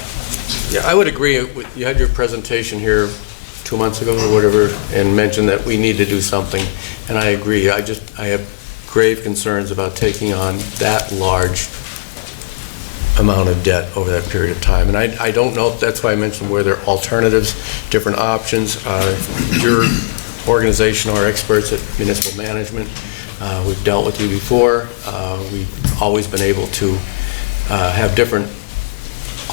Yeah, I would agree. You had your presentation here 2 months ago or whatever, and mentioned that we need to do something, and I agree. I have grave concerns about taking on that large amount of debt over that period of time. And I don't know, that's why I mentioned where there are alternatives, different options. Your organization are experts at municipal management. We've dealt with you before. We've always been able to have different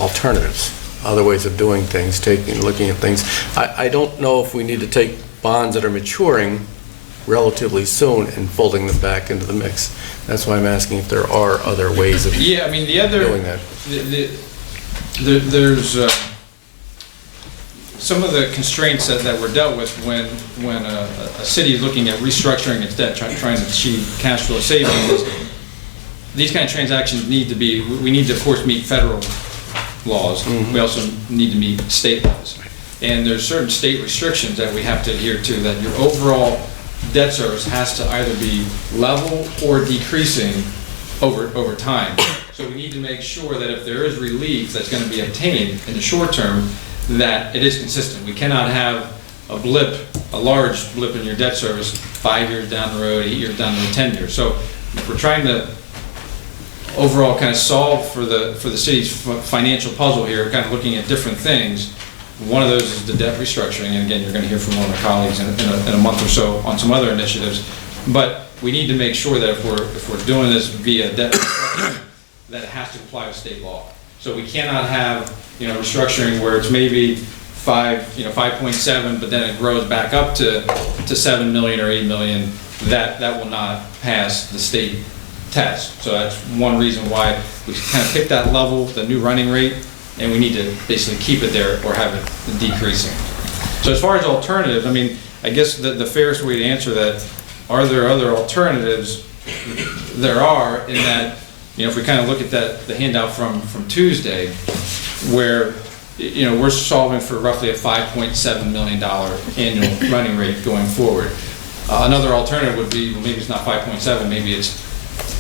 alternatives, other ways of doing things, looking at things. I don't know if we need to take bonds that are maturing relatively soon and folding them back into the mix. That's why I'm asking if there are other ways of Yeah, I mean, the other, doing that. there's some of the constraints that were dealt with when a city is looking at restructuring its debt, trying to achieve cash flow savings. Is these kind of transactions need to be, we need to, of course, meet federal laws. We also need to meet state laws. And there's certain state restrictions that we have to adhere to, that your overall debt service has to either be level or decreasing over time. So we need to make sure that if there is relief that's going to be obtained in the short term, that it is consistent. We cannot have a blip, a large blip in your debt service 5 years down the road, 8 years down the road, 10 years. So if we're trying to overall kind of solve for the city's financial puzzle here, kind of looking at different things, one of those is the debt restructuring. And again, you're going to hear from one of my colleagues in a month or so on some other initiatives. But we need to make sure that if we're doing this via debt restructuring, that it has to comply with state law. So we cannot have, restructuring where it's maybe 5.7, but then it grows back up to 7 million or 8 million. That will not pass the state test. So that's one reason why we kind of pick that level, the new running rate, and we need to basically keep it there or have it decreasing. So as far as alternatives, I mean, I guess the fairest way to answer that, are there other alternatives? There are, in that, if we kind of look at the handout from Tuesday, where, we're solving for roughly a $5.7 million annual running rate going forward. Another alternative would be, well, maybe it's not 5.7, maybe it's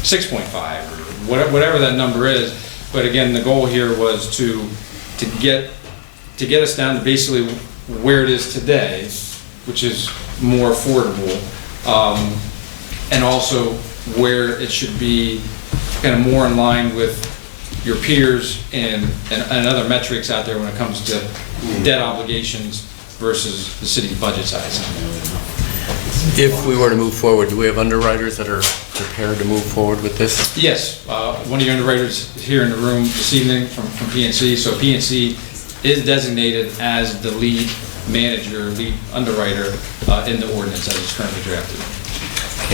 6.5 or whatever that number is. But again, the goal here was to get us down to basically where it is today, which is more affordable, and also where it should be kind of more in line with your peers and other metrics out there when it comes to debt obligations versus the city's budget size. If we were to move forward, do we have underwriters that are prepared to move forward with this? Yes, one of your underwriters here in the room this evening from PNC. So PNC is designated as the lead manager, lead underwriter in the ordinance as it's currently drafted.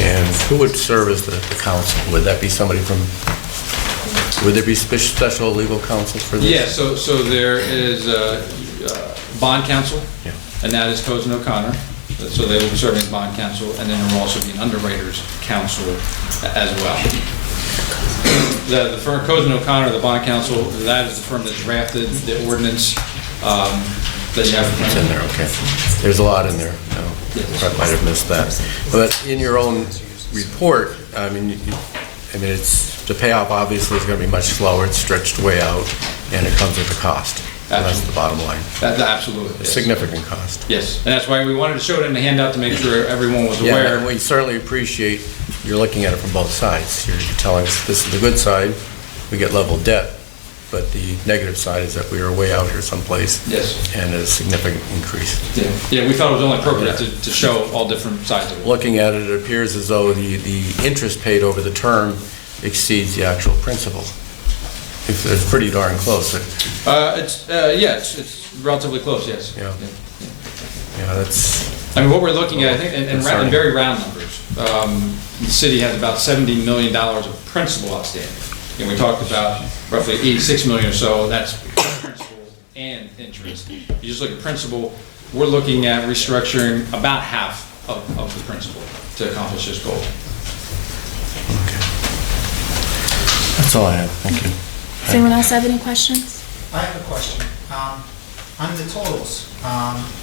And who would serve as the counsel? Would that be somebody from, would there be special legal counsel for this? Yeah, so there is bond counsel, yeah, and that is Cozen O'Connor. So they will be serving as bond counsel, and then there will also be an underwriters counsel as well. The firm Cozen O'Connor, the bond counsel, that is the firm that drafted the ordinance that you have. It's in there, okay. There's a lot in there. No, I might have missed that. But in your own report, I mean, it's the payoff obviously is going to be much slower. It's stretched way out, and it comes with a cost. And that's the bottom line. Absolutely. A significant cost. Yes, and that's why we wanted to show it in the handout to make sure everyone was aware. Yeah, and we certainly appreciate you're looking at it from both sides. You're telling us this is the good side, we get level debt, but the negative side is that we are way out here someplace. Yes. And a significant increase. Yeah, we felt it was only appropriate to show all different sides of it. Looking at it, it appears as though the interest paid over the term exceeds the actual principal. It's pretty darn close. It's relatively close, yes. Yeah. Yeah, that's. I mean, what we're looking at, I think, in very round numbers, the city has about $70 million of principal outstanding. And we talked about roughly 86 million or so. That's principal and interest. You just look at principal. We're looking at restructuring about half of the principal to accomplish this goal. Okay. That's all I have. Thank you. Does anyone else have any questions? I have a question. On the totals,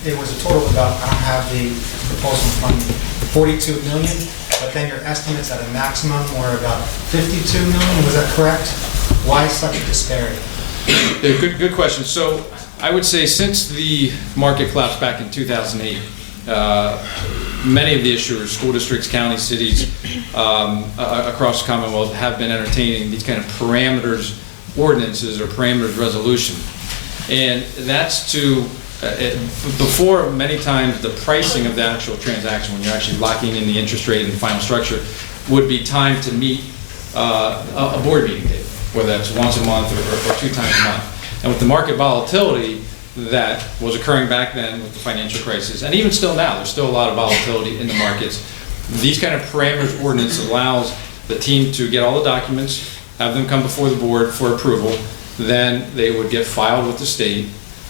it was a total of about, I don't have the proposal in front of me, 42 million, but then your estimates at a maximum were about 52 million, was that correct? Why such a disparity? Yeah, good question. So I would say since the market collapsed back in 2008, many of the issuers, school districts, counties, cities across the Commonwealth have been entertaining these kind of parameters ordinances or parameters resolution. And that's to, before many times the pricing of the actual transaction, when you're actually locking in the interest rate and the final structure, would be timed to meet a board meeting date, whether that's once a month or 2 times a month. And with the market volatility that was occurring back then with the financial crisis, and even still now, there's still a lot of volatility in the markets, these kind of parameters ordinance allows the team to get all the documents, have them come before the board for approval, then they would get filed with the state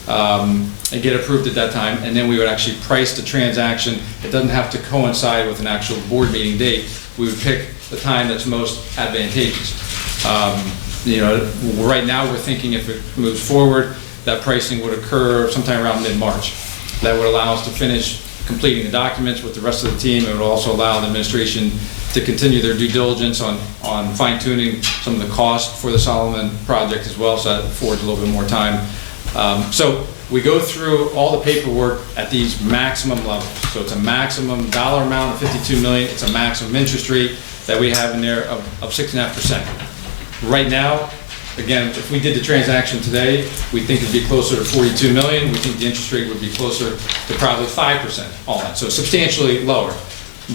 and get approved at that time, and then we would actually price the transaction. It doesn't have to coincide with an actual board meeting date. We would pick the time that's most advantageous. You know, right now we're thinking if it moves forward, that pricing would occur sometime around mid-March. That would allow us to finish completing the documents with the rest of the team. It would also allow the administration to continue their due diligence on fine-tuning some of the cost for the Solomon project as well, so that affords a little bit more time. So we go through all the paperwork at these maximum levels. So it's a maximum dollar amount of $52 million. It's a maximum interest rate that we have in there of 6.5%. Right now, again, if we did the transaction today, we think it'd be closer to $42 million. We think the interest rate would be closer to probably 5% all that, so substantially lower.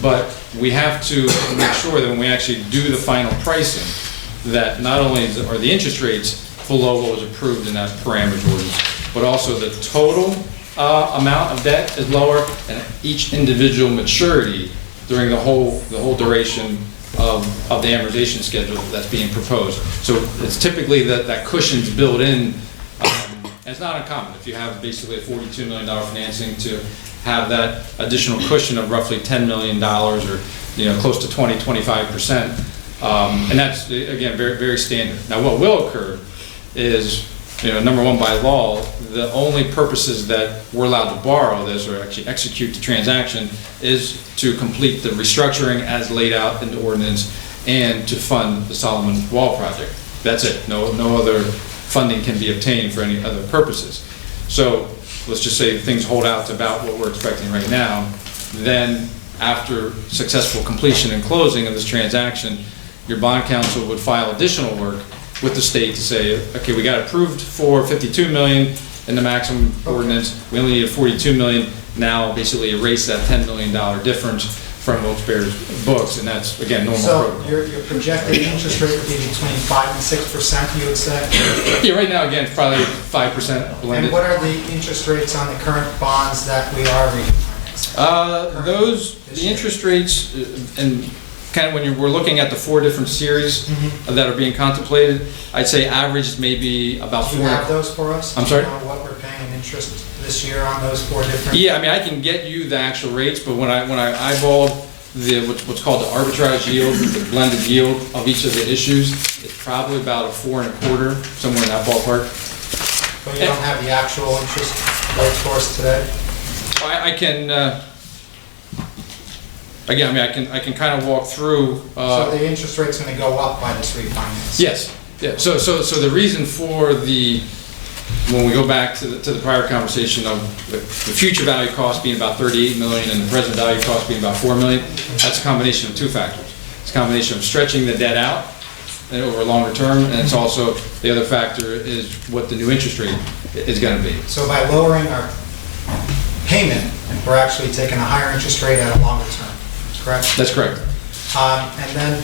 But we have to make sure that when we actually do the final pricing, that not only are the interest rates below what was approved in that parameters ordinance, but also the total amount of debt is lower, and each individual maturity during the whole duration of the amortization schedule that's being proposed. So it's typically that cushion's built in. And it's not uncommon if you have basically a $42 million financing to have that additional cushion of roughly $10 million, or close to 20–25%. And that's, again, very, very standard. Now what will occur is, number one, by law, the only purposes that we're allowed to borrow this or actually execute the transaction is to complete the restructuring as laid out in the ordinance and to fund the Solomon Wall project. That's it. No other funding can be obtained for any other purposes. So let's just say things hold out to about what we're expecting right now. Then after successful completion and closing of this transaction, your bond counsel would file additional work with the state to say, okay, we got approved for $52 million in the maximum ordinance. We only needed $42 million. Now basically erase that $10 million difference from Wilkes-Barre's books, and that's, again, normal protocol. So your projected interest rate would be between 5 and 6%, you would say? Yeah, right now, again, it's probably 5% blended. And what are the interest rates on the current bonds that we are refinancing? The interest rates, and kind of when we're looking at the 4 different series that are being contemplated, I'd say average is maybe about 4. Do you have those for us? I'm sorry? Do you know what we're paying in interest this year on those 4 different? Yeah, I mean, I can get you the actual rates, but when I eyeballed what's called the arbitrage yield, the blended yield of each of the issues, it's probably about a 4 1/4, somewhere in that ballpark. But you don't have the actual interest rates for us today? I can. Again, I mean, I can kind of walk through. So the interest rate's going to go up by this refinance? Yes. Yeah. So the reason for when we go back to the prior conversation of the future value cost being about $38 million and the present value cost being about $4 million, that's a combination of 2 factors. It's a combination of stretching the debt out and over a longer term, and it's also the other factor is what the new interest rate is going to be. So by lowering our payment, we're actually taking a higher interest rate at a longer term. Correct? That's correct. And then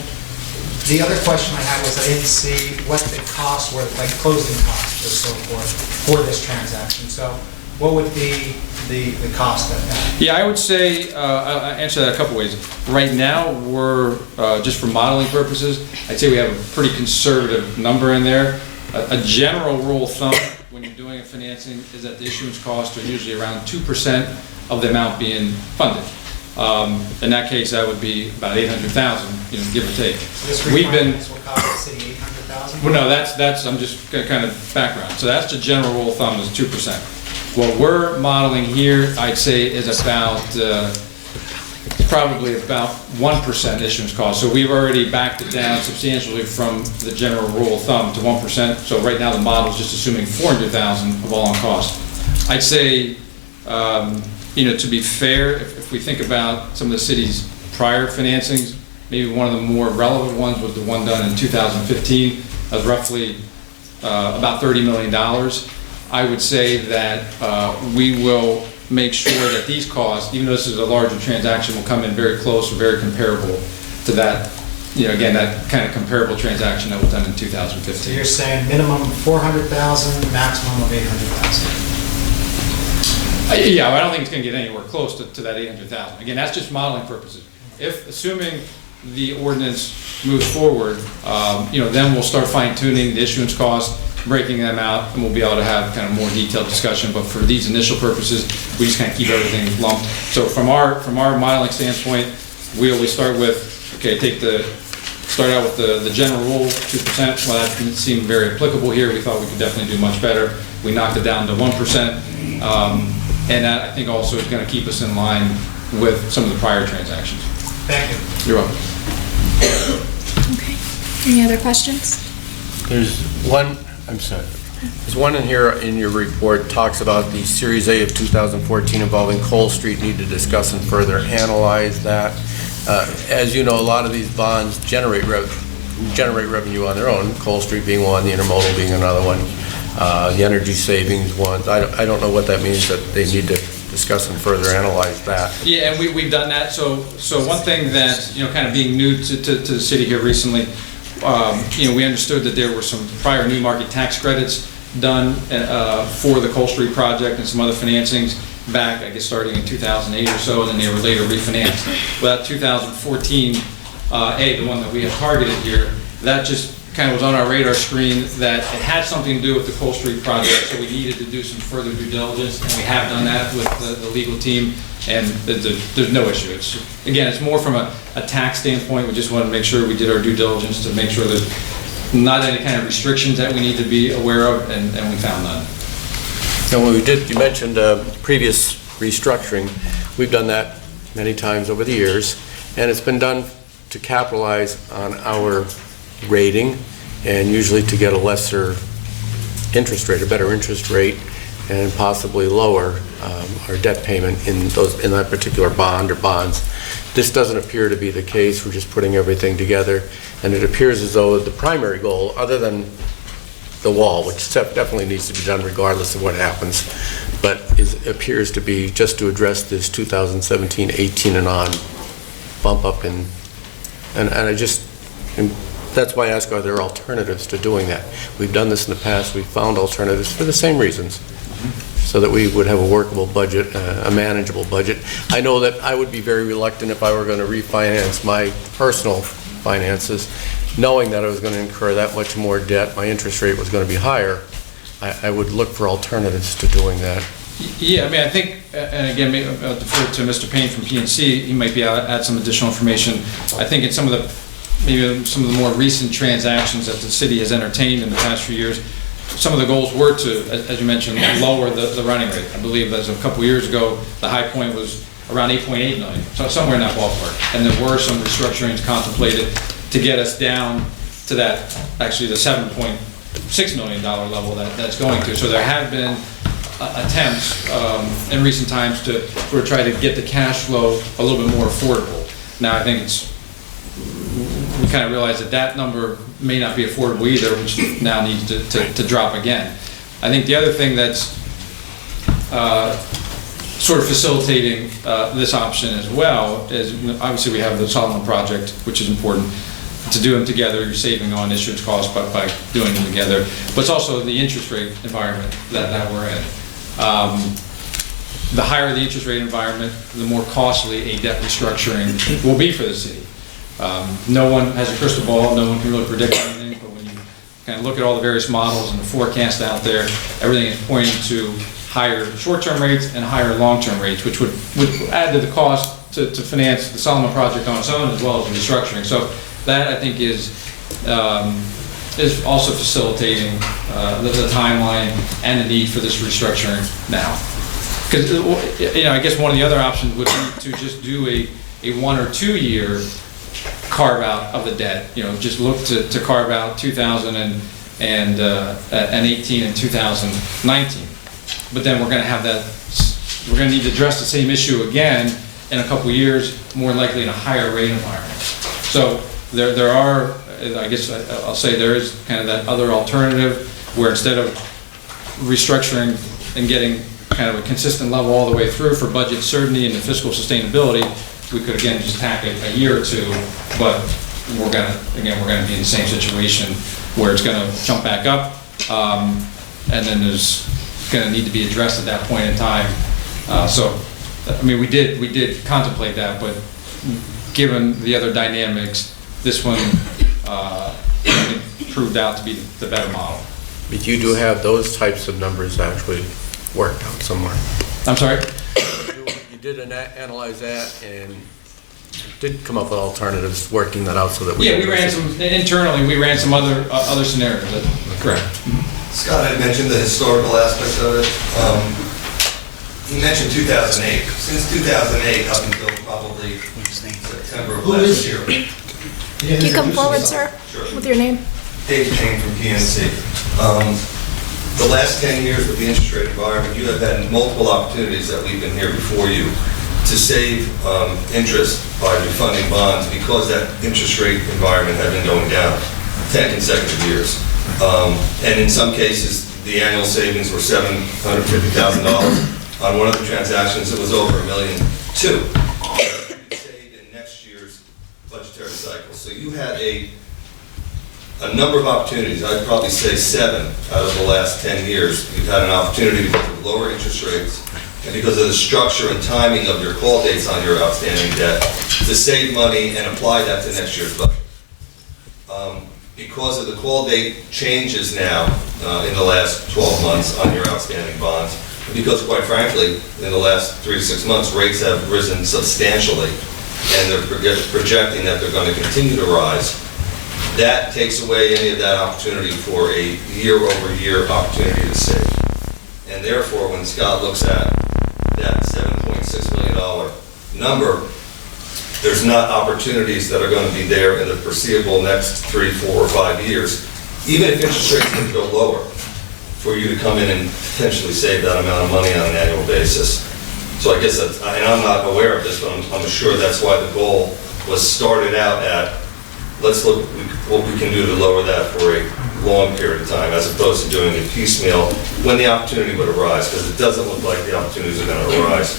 the other question I had was I didn't see what the costs were, like closing costs or so forth, for this transaction. So what would be the cost of that? Yeah, I would say, I'll answer that a couple ways. Right now, we're, just for modeling purposes, I'd say we have a pretty conservative number in there. A general rule of thumb when you're doing a financing is that the issuance costs are usually around 2% of the amount being funded. In that case, that would be about $800,000, give or take. So this refinance will cost the city $800,000? Well, no, that's I'm just kind of background. So that's the general rule of thumb is 2%. What we're modeling here, I'd say, is about probably about 1% issuance cost. So we've already backed it down substantially from the general rule of thumb to 1%. So right now the model is just assuming $400,000 of all-in cost. I'd say, to be fair, if we think about some of the city's prior financings, maybe one of the more relevant ones was the one done in 2015. That was roughly about $30 million. I would say that we will make sure that these costs, even though this is a larger transaction, will come in very close or very comparable to that, again, that kind of comparable transaction that was done in 2015. So you're saying minimum of 400,000, maximum of 800,000? Yeah, I don't think it's going to get anywhere close to that 800,000. Again, that's just modeling purposes. If, assuming the ordinance moves forward, then we'll start fine tuning the issuance costs, breaking them out, and we'll be able to have kind of more detailed discussion. But for these initial purposes, we just kind of keep everything lumped. So from our modeling standpoint, we always start with, okay, start out with the general rule, 2%. Well, that didn't seem very applicable here. We thought we could definitely do much better. We knocked it down to 1%. And that, I think, also is going to keep us in line with some of the prior transactions. Thank you. You're welcome. Okay. Any other questions? There's one, I'm sorry. There's one in here in your report talks about the Series A of 2014 involving Cole Street. Need to discuss and further analyze that. As you know, a lot of these bonds generate revenue on their own. Cole Street being one, the intermodal being another one. The energy savings ones. I don't know what that means, that they need to discuss and further analyze that. Yeah, and we've done that. So one thing that, kind of being new to the city here recently, we understood that there were some prior new market tax credits done for the Cole Street project and some other financings back, I guess, starting in 2008 or so, and then they were later refinanced. Well, that 2014 A, the one that we have targeted here, that just kind of was on our radar screen that it had something to do with the Cole Street project, so we needed to do some further due diligence, and we have done that with the legal team, and there's no issue. It's more from a tax standpoint. We just wanted to make sure we did our due diligence to make sure there's not any kind of restrictions that we need to be aware of, and we found none. And when you mentioned previous restructuring. We've done that many times over the years, and it's been done to capitalize on our rating and usually to get a lesser interest rate, a better interest rate, and possibly lower our debt payment in that particular bond or bonds. This doesn't appear to be the case. We're just putting everything together, and it appears as though the primary goal, other than the wall, which definitely needs to be done regardless of what happens, but appears to be just to address this 2017, 18 and on bump up and that's why I ask, are there alternatives to doing that? We've done this in the past. We've found alternatives for the same reasons, so that we would have a workable budget, a manageable budget. I know that I would be very reluctant if I were going to refinance my personal finances, knowing that I was going to incur that much more debt, my interest rate was going to be higher. I would look for alternatives to doing that. Yeah, I mean, I think, and again, maybe I'll defer to Mr. Payne from PNC. He might be able to add some additional information. I think in some of the more recent transactions that the city has entertained in the past few years, some of the goals were to, as you mentioned, lower the running rate. I believe as of a couple years ago, the high point was around 8.8 million, so somewhere in that ballpark. And there were some restructurings contemplated to get us down to that, actually the $7.6 million level that's going to. So there have been attempts in recent times to sort of try to get the cash flow a little bit more affordable. Now I think we kind of realize that number may not be affordable either, which now needs to drop again. I think the other thing that's sort of facilitating this option as well is, obviously we have the Solomon project, which is important. To do them together, you're saving on issuance costs by doing them together. But it's also the interest rate environment that we're in. The higher the interest rate environment, the more costly a debt restructuring will be for the city. No one has a crystal ball, no one can really predict anything, but when you kind of look at all the various models and the forecast out there, everything is pointing to higher short-term rates and higher long-term rates, which would add to the cost to finance the Solomon project on its own as well as the restructuring. So that, I think, is also facilitating the timeline and the need for this restructuring now. Because I guess one of the other options would be to just do a 1 or 2 year carve out of the debt. Just look to carve out 2018 and 2019. But then we're going to have we're going to need to address the same issue again in a couple of years, more likely in a higher rate environment. So there are, I guess I'll say there is kind of that other alternative where instead of restructuring and getting kind of a consistent level all the way through for budget certainty and the fiscal sustainability, we could again just tack it a year or two, but we're gonna be in the same situation where it's gonna jump back up, and then there's gonna need to be addressed at that point in time. So, I mean, we did contemplate that, but given the other dynamics, this one proved out to be the better model. But you do have those types of numbers actually worked out somewhere. I'm sorry? You did analyze that and did come up with alternatives, working that out so that we... Yeah, we ran some, internally, we ran some other scenarios. Correct. Scott had mentioned the historical aspect of it. He mentioned 2008. Since 2008 up until probably September of last year. Can you come forward, sir, with your name? Dave Payne from PNC. The last 10 years with the interest rate environment, you have had multiple opportunities that we've been here before you to save interest by refunding bonds because that interest rate environment had been going down 10 consecutive years. And in some cases, the annual savings were $750,000. On one of the transactions, it was over $1.2 million. Saved in next year's budgetary cycle. So you had a number of opportunities. I'd probably say 7 out of the last 10 years. You've had an opportunity because of lower interest rates and because of the structure and timing of your call dates on your outstanding debt to save money and apply that to next year's budget. Because of the call date changes now in the last 12 months on your outstanding bonds, because quite frankly, in the last 3 to 6 months, rates have risen substantially, and they're projecting that they're going to continue to rise. That takes away any of that opportunity for a year-over-year opportunity to save. And therefore, when Scott looks at that $7.6 million number, there's not opportunities that are going to be there in the foreseeable next 3, 4, or 5 years, even if interest rates can go lower, for you to come in and potentially save that amount of money on an annual basis. So I guess that's, and I'm not aware of this, but I'm sure that's why the goal was started out at, let's look what we can do to lower that for a long period of time, as opposed to doing it piecemeal when the opportunity would arise, because it doesn't look like the opportunities are going to arise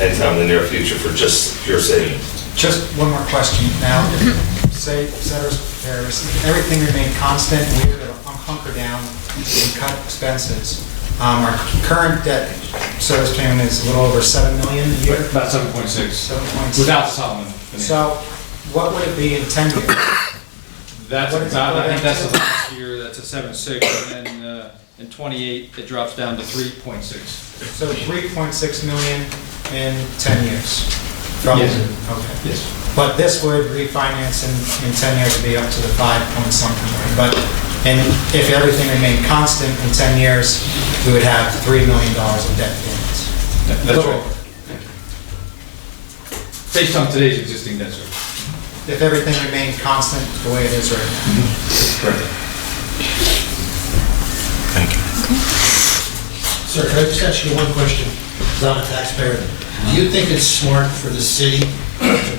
anytime in the near future for just pure savings. Just one more question now. Say, everything remained constant, we were going to hunker down and cut expenses. Our current debt service payment is a little over $7 million a year. About 7.6. 7.6. Without the supplement. So what would it be in 10 years? That's about, I think that's the last year, that's a 7.6, and then in 28, it drops down to 3.6. So 3.6 million in 10 years? From, yes. Okay. Yes. But this would refinance in 10 years to be up to the 5 point something, right? But, and if everything remained constant in 10 years, we would have $3 million of debt payments. That's right. Based on today's existing debt service. If everything remained constant the way it is right now. Correct. Thank you. Sir, can I just ask you one question? Because I'm a taxpayer. Do you think it's smart for the city to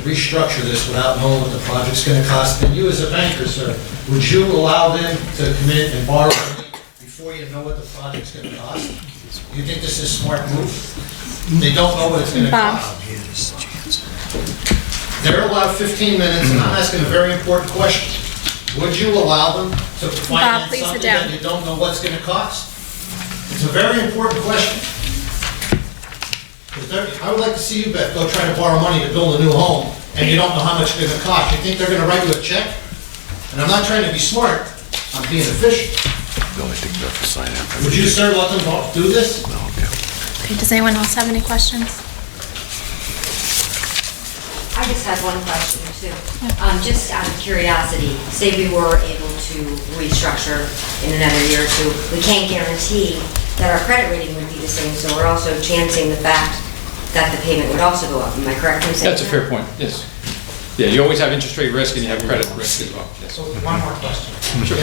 restructure this without knowing what the project's going to cost? And you as a banker, sir, would you allow them to come in and borrow money before you know what the project's going to cost? Do you think this is a smart move? They don't know what it's going to cost. They're allowed 15 minutes, and I'm asking a very important question. Would you allow them to finance something that you don't know what's going to cost? It's a very important question. I would like to see you, Beth, go try to borrow money to build a new home, and you don't know how much it's going to cost. You think they're going to write you a check? And I'm not trying to be smart. I'm being efficient. Would you, sir, let them do this? Okay, does anyone else have any questions? I just have one question too. Just out of curiosity, say we were able to restructure in another year or two, we can't guarantee that our credit rating would be the same, so we're also chancing the fact that the payment would also go up. Am I correct in saying That's a fair point, yes. Yeah, you always have interest rate risk and you have credit risk as well. Yes. So one more question. Sure.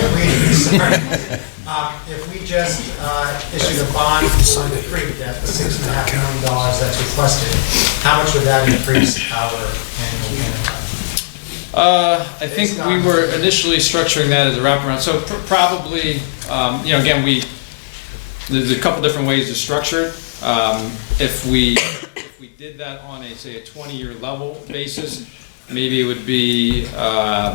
If we just issued a bond for the creek debt, the $6.5 million that's requested, how much would that increase our annual payment? I think we were initially structuring that as a wraparound, so probably Again, there's a couple different ways to structure it. If we did that on say a 20-year level basis, maybe it would be about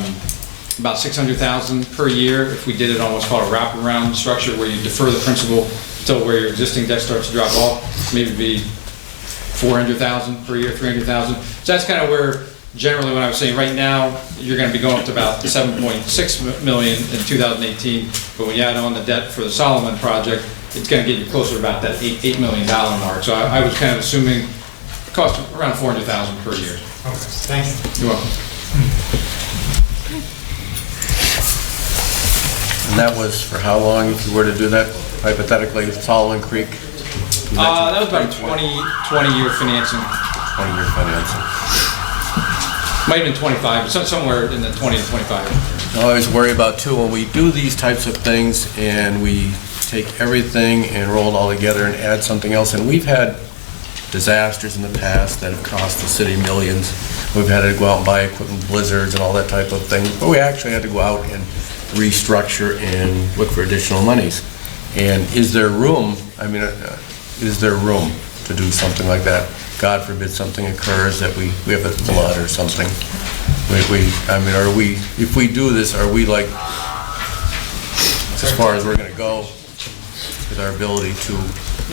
$600,000 per year. If we did it on what's called a wraparound structure, where you defer the principal until where your existing debt starts to drop off, maybe it'd be $400,000 per year, $300,000. So that's kind of where generally what I was saying. Right now, you're going to be going up to about $7.6 million in 2018, but when you add on the debt for the Solomon project, it's going to get you closer to about that $8 million mark. So I was kind of assuming it cost around $400,000 per year. Okay, thank you. You're welcome. And that was for how long, if you were to do that, hypothetically, Solomon Creek? That was about a 20-year financing. 20-year financing. Might have been 25, but somewhere in the 20 to 25. I always worry about, too, when we do these types of things and we take everything and roll it all together and add something else, and we've had disasters in the past that have cost the city millions. We've had to go out and buy equipment, blizzards and all that type of thing, but we actually had to go out and restructure and look for additional monies. And is there room, is there room to do something like that? God forbid something occurs that we have a flood or something. If we do this, are we like, as far as we're gonna go with our ability to?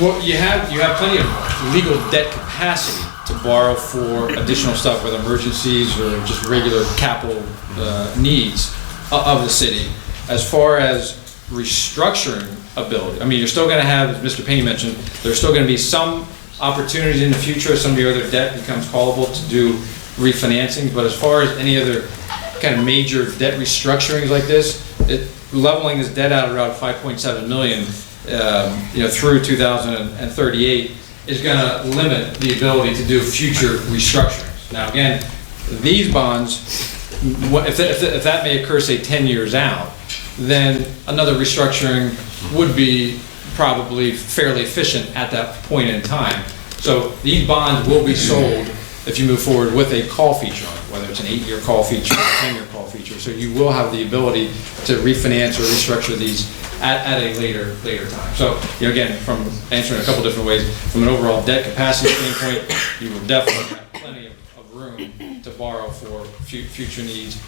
Well, you have plenty of legal debt capacity to borrow for additional stuff, whether emergencies or just regular capital needs of the city. As far as restructuring ability, you're still going to have, as Mr. Payne mentioned, there's still going to be some opportunities in the future as some of your other debt becomes callable to do refinancing. But as far as any other kind of major debt restructurings like this, leveling this debt out around $5.7 million, through 2038 is going to limit the ability to do future restructurings. Now, again, these bonds, if that may occur, say 10 years out, then another restructuring would be probably fairly efficient at that point in time. So these bonds will be sold if you move forward with a call feature on it, whether it's an 8-year call feature or a 10-year call feature. So you will have the ability to refinance or restructure these at a later time. So, again, from answering a couple different ways, from an overall debt capacity standpoint, you will definitely have plenty of room to borrow for future needs.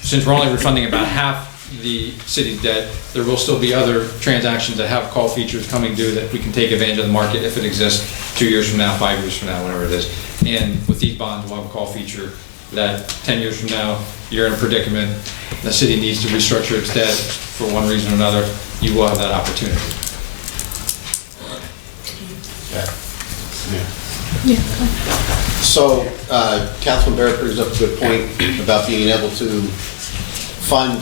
Since we're only refunding about half the city's debt, there will still be other transactions that have call features coming due that we can take advantage of the market if it exists 2 years from now, 5 years from now, whenever it is. And with these bonds, we'll have a call feature that 10 years from now, you're in a predicament, the city needs to restructure its debt for one reason or another, you will have that opportunity. So, Councilman Barrett brings up a good point about being able to fund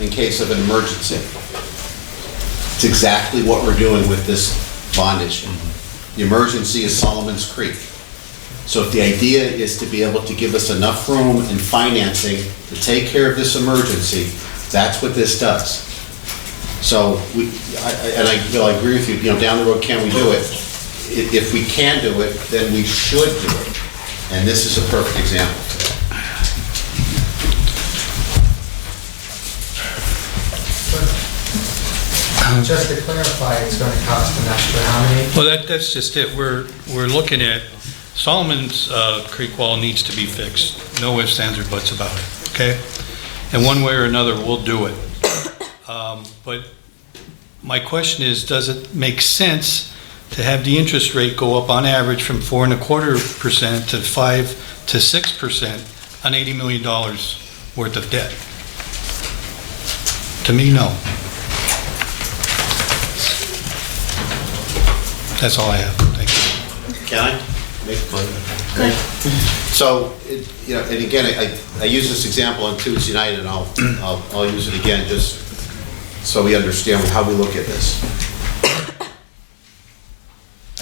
in case of an emergency. It's exactly what we're doing with this bond issue. The emergency is Solomon's Creek. So if the idea is to be able to give us enough room in financing to take care of this emergency, that's what this does. So, I agree with you, down the road, can we do it? If we can do it, then we should do it. And this is a perfect example. Just to clarify, it's going to cost an extra how many? Well, that's just it. We're looking at Solomon's Creek wall needs to be fixed. No ifs, ands, or buts about it, okay? And one way or another, we'll do it. But my question is, does it make sense to have the interest rate go up on average from 4.25% to 5 to 6% on $80 million worth of debt? To me, no. That's all I have. Thank you. Can I make a point? Okay. So, and again, I use this example on Tuesday night, and I'll use it again just so we understand how we look at this.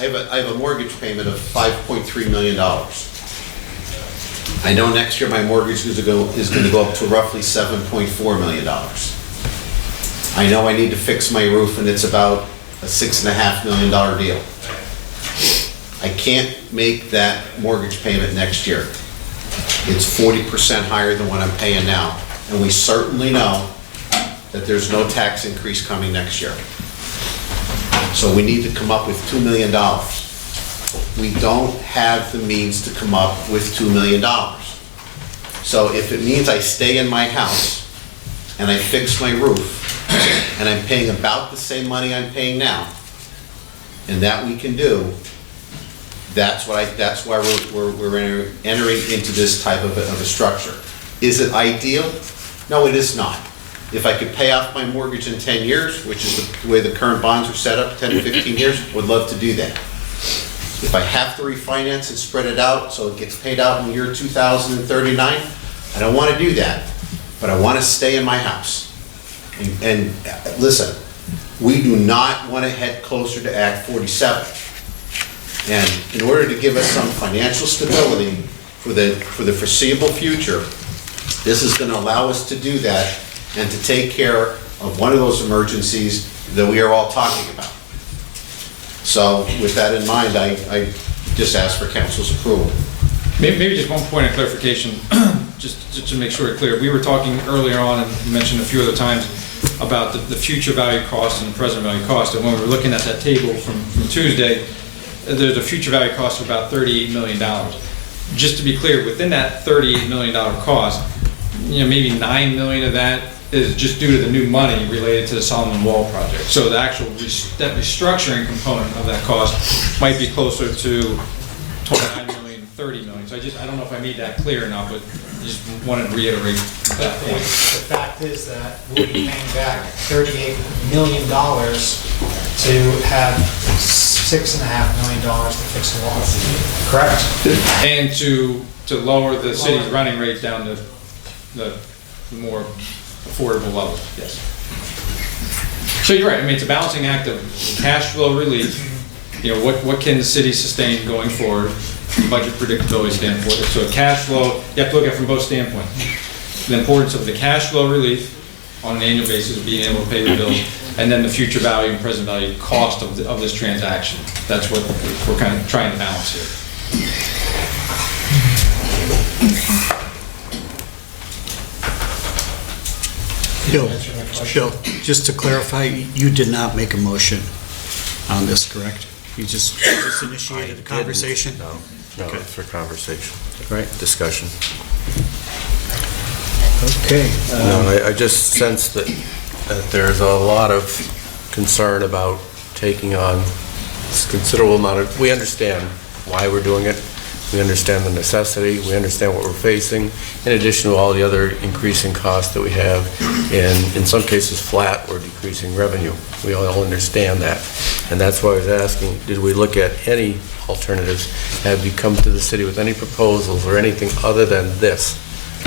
I have a mortgage payment of $5.3 million. I know next year my mortgage is going to go up to roughly $7.4 million. I know I need to fix my roof, and it's about a $6.5 million deal. I can't make that mortgage payment next year. It's 40% higher than what I'm paying now. And we certainly know that there's no tax increase coming next year. So we need to come up with $2 million. We don't have the means to come up with $2 million. So if it means I stay in my house and I fix my roof, and I'm paying about the same money I'm paying now, and that we can do, that's why we're entering into this type of a structure. Is it ideal? No, it is not. If I could pay off my mortgage in 10 years, which is the way the current bonds are set up, 10 to 15 years, would love to do that. If I have to refinance and spread it out so it gets paid out in the year 2039, I don't want to do that, but I want to stay in my house. And listen, we do not want to head closer to Act 47. And in order to give us some financial stability for the foreseeable future, this is going to allow us to do that and to take care of one of those emergencies that we are all talking about. So with that in mind, I just ask for council's approval. Maybe just one point of clarification, just to make sure it's clear. We were talking earlier on, and mentioned a few other times, about the future value cost and the present value cost. And when we were looking at that table from Tuesday, there's a future value cost of about $38 million. Just to be clear, within that $38 million cost, maybe $9 million of that is just due to the new money related to the Solomon Wall project. So the actual that restructuring component of that cost might be closer to $29 million, $30 million. So I don't know if I made that clear enough, but just wanted to reiterate that point. The fact is that we'll be paying back $38 million to have $6.5 million to fix the wall. Correct? And to lower the city's running rate down to the more affordable level, yes. So you're right, I mean, it's a balancing act of cash flow relief, what can the city sustain going forward, from budget predictability standpoint. So cash flow, you have to look at it from both standpoints. The importance of the cash flow relief on an annual basis, being able to pay your bills, and then the future value and present value cost of this transaction. That's what we're kind of trying to balance here. Bill, just to clarify, you did not make a motion on this, correct? You just initiated a conversation? No, Okay. it's for conversation. Right. Discussion. Okay. No, I just sense that there's a lot of concern about taking on this considerable amount of, we understand why we're doing it. We understand the necessity. We understand what we're facing, in addition to all the other increasing costs that we have, and in some cases flat or decreasing revenue. We all understand that. And that's why I was asking, did we look at any alternatives? Have you come to the city with any proposals or anything other than this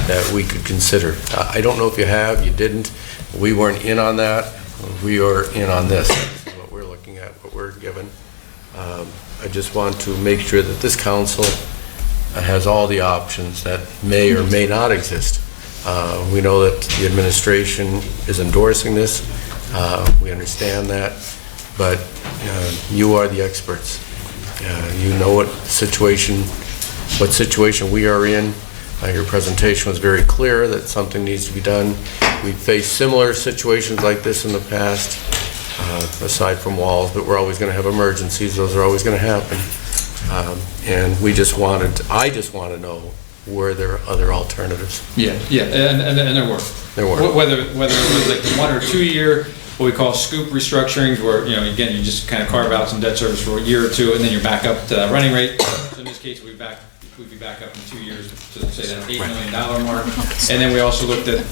that we could consider? I don't know if you have, you didn't. We weren't in on that. We are in on this. This is what we're looking at, what we're given. I just want to make sure that this council has all the options that may or may not exist. We know that the administration is endorsing this. We understand that, but you are the experts. You know what situation we are in. Your presentation was very clear that something needs to be done. We've faced similar situations like this in the past. Aside from walls, but we're always going to have emergencies. Those are always going to happen. And I just want to know, were there other alternatives? Yeah, and there were. There were. Whether it was like the 1 or 2 year, what we call scoop restructurings, where, again, you just kind of carve out some debt service for a year or two, and then you're back up to that running rate. So in this case, we'd be back up in 2 years to say that $8 million mark. And then we also looked at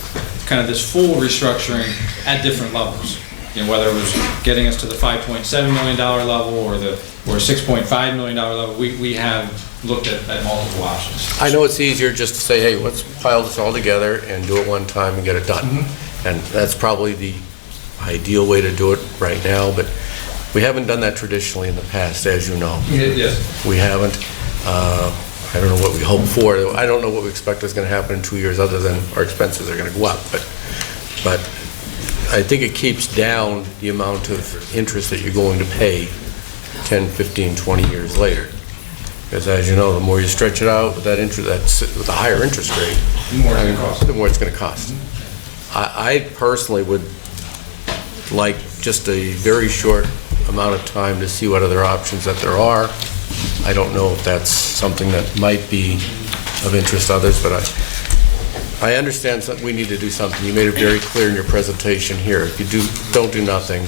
kind of this full restructuring at different levels. Whether it was getting us to the $5.7 million level or $6.5 million level, we have looked at multiple options. I know it's easier just to say, hey, let's pile this all together and do it one time and get it done. Mm-hmm. And that's probably the ideal way to do it right now, but we haven't done that traditionally in the past, as you know. Yes. We haven't. I don't know what we hope for. I don't know what we expect is going to happen in 2 years other than our expenses are going to go up. But I think it keeps down the amount of interest that you're going to pay 10, 15, 20 years later. Because as you know, the more you stretch it out with that interest, with a higher interest rate, the more it's going to cost. The more it's going to cost. I personally would like just a very short amount of time to see what other options that there are. I don't know if that's something that might be of interest to others, but I understand that we need to do something. You made it very clear in your presentation here. If you don't do nothing,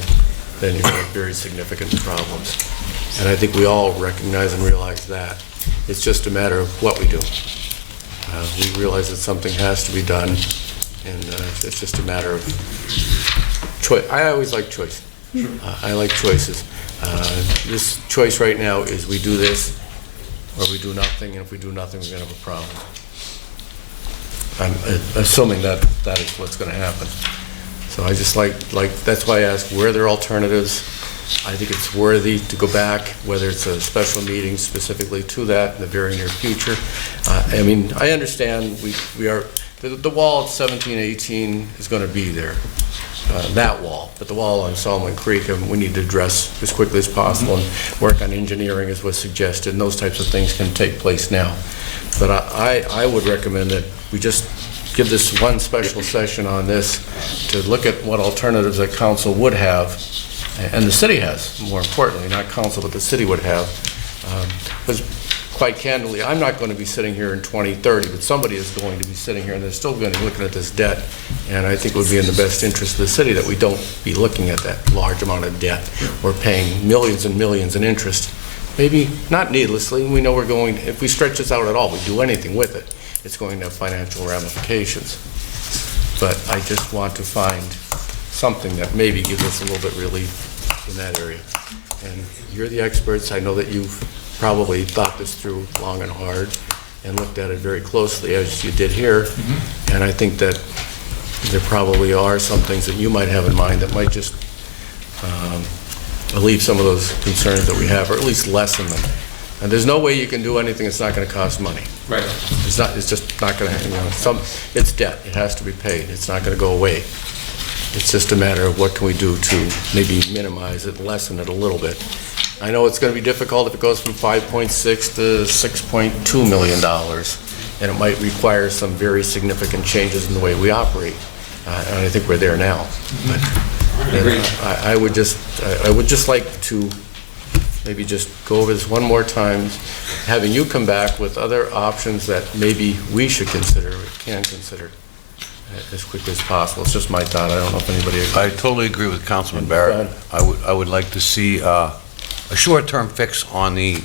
then you're going to have very significant problems. And I think we all recognize and realize that. It's just a matter of what we do. We realize that something has to be done, and it's just a matter of choice. I always like choice. I like choices. This choice right now is we do this or we do nothing, and if we do nothing, we're going to have a problem. I'm assuming that is what's going to happen. So I just like that's why I asked, where are there alternatives? I think it's worthy to go back, whether it's a special meeting specifically to that in the very near future. I mean, I understand we are, the wall at 1718 is going to be there, that wall, but the wall on Solomon Creek, we need to address as quickly as possible and work on engineering as was suggested, and those types of things can take place now. But I would recommend that we just give this one special session on this to look at what alternatives that council would have, and the city has, more importantly, not council, but the city would have. Because quite candidly, I'm not going to be sitting here in 2030, but somebody is going to be sitting here, and they're still going to be looking at this debt. And I think it would be in the best interest of the city that we don't be looking at that large amount of debt. We're paying millions and millions in interest. Maybe not needlessly. We know we're going, if we stretch this out at all, we do anything with it, it's going to have financial ramifications. But I just want to find something that maybe gives us a little bit relief in that area. And you're the experts. I know that you've probably thought this through long and hard and looked at it very closely, as you did here. And I think that there probably are some things that you might have in mind that might just alleviate some of those concerns that we have, or at least lessen them. And there's no way you can do anything that's not going to cost money. Right. It's just not going to, it's debt. It has to be paid. It's not going to go away. It's just a matter of what can we do to maybe minimize it, lessen it a little bit. I know it's going to be difficult if it goes from $5.6 to $6.2 million, and it might require some very significant changes in the way we operate. And I think we're there now. But I would just like to maybe just go over this one more time, having you come back with other options that maybe we should consider, or can consider, as quickly as possible. It's just my thought. I don't know if anybody agrees. I totally agree with Councilman Barrett. I would like to see a short-term fix on the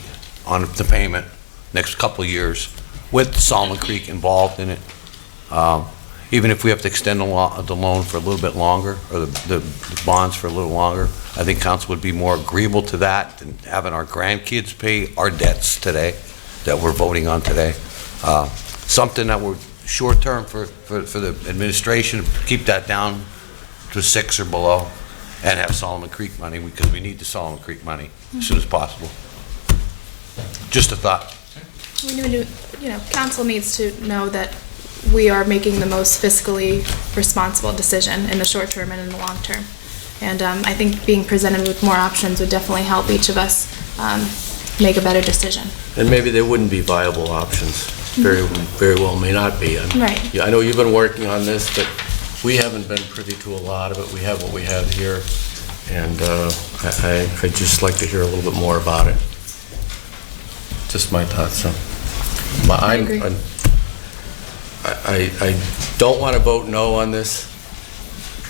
payment next couple of years with Solomon Creek involved in it. Even if we have to extend the loan for a little bit longer, or the bonds for a little longer, I think council would be more agreeable to that than having our grandkids pay our debts today that we're voting on today. Something that we're short-term for the administration, keep that down to 6 or below, and have Solomon Creek money, because we need the Solomon Creek money as soon as possible. Just a thought. We need to, council needs to know that we are making the most fiscally responsible decision in the short term and in the long term. And I think being presented with more options would definitely help each of us make a better decision. And maybe they wouldn't be viable options. Very well may not be. Right. Yeah, I know you've been working on this, but we haven't been privy to a lot of it. We have what we have here, and I'd just like to hear a little bit more about it. Just my thoughts. So, I agree. I don't want to vote no on this,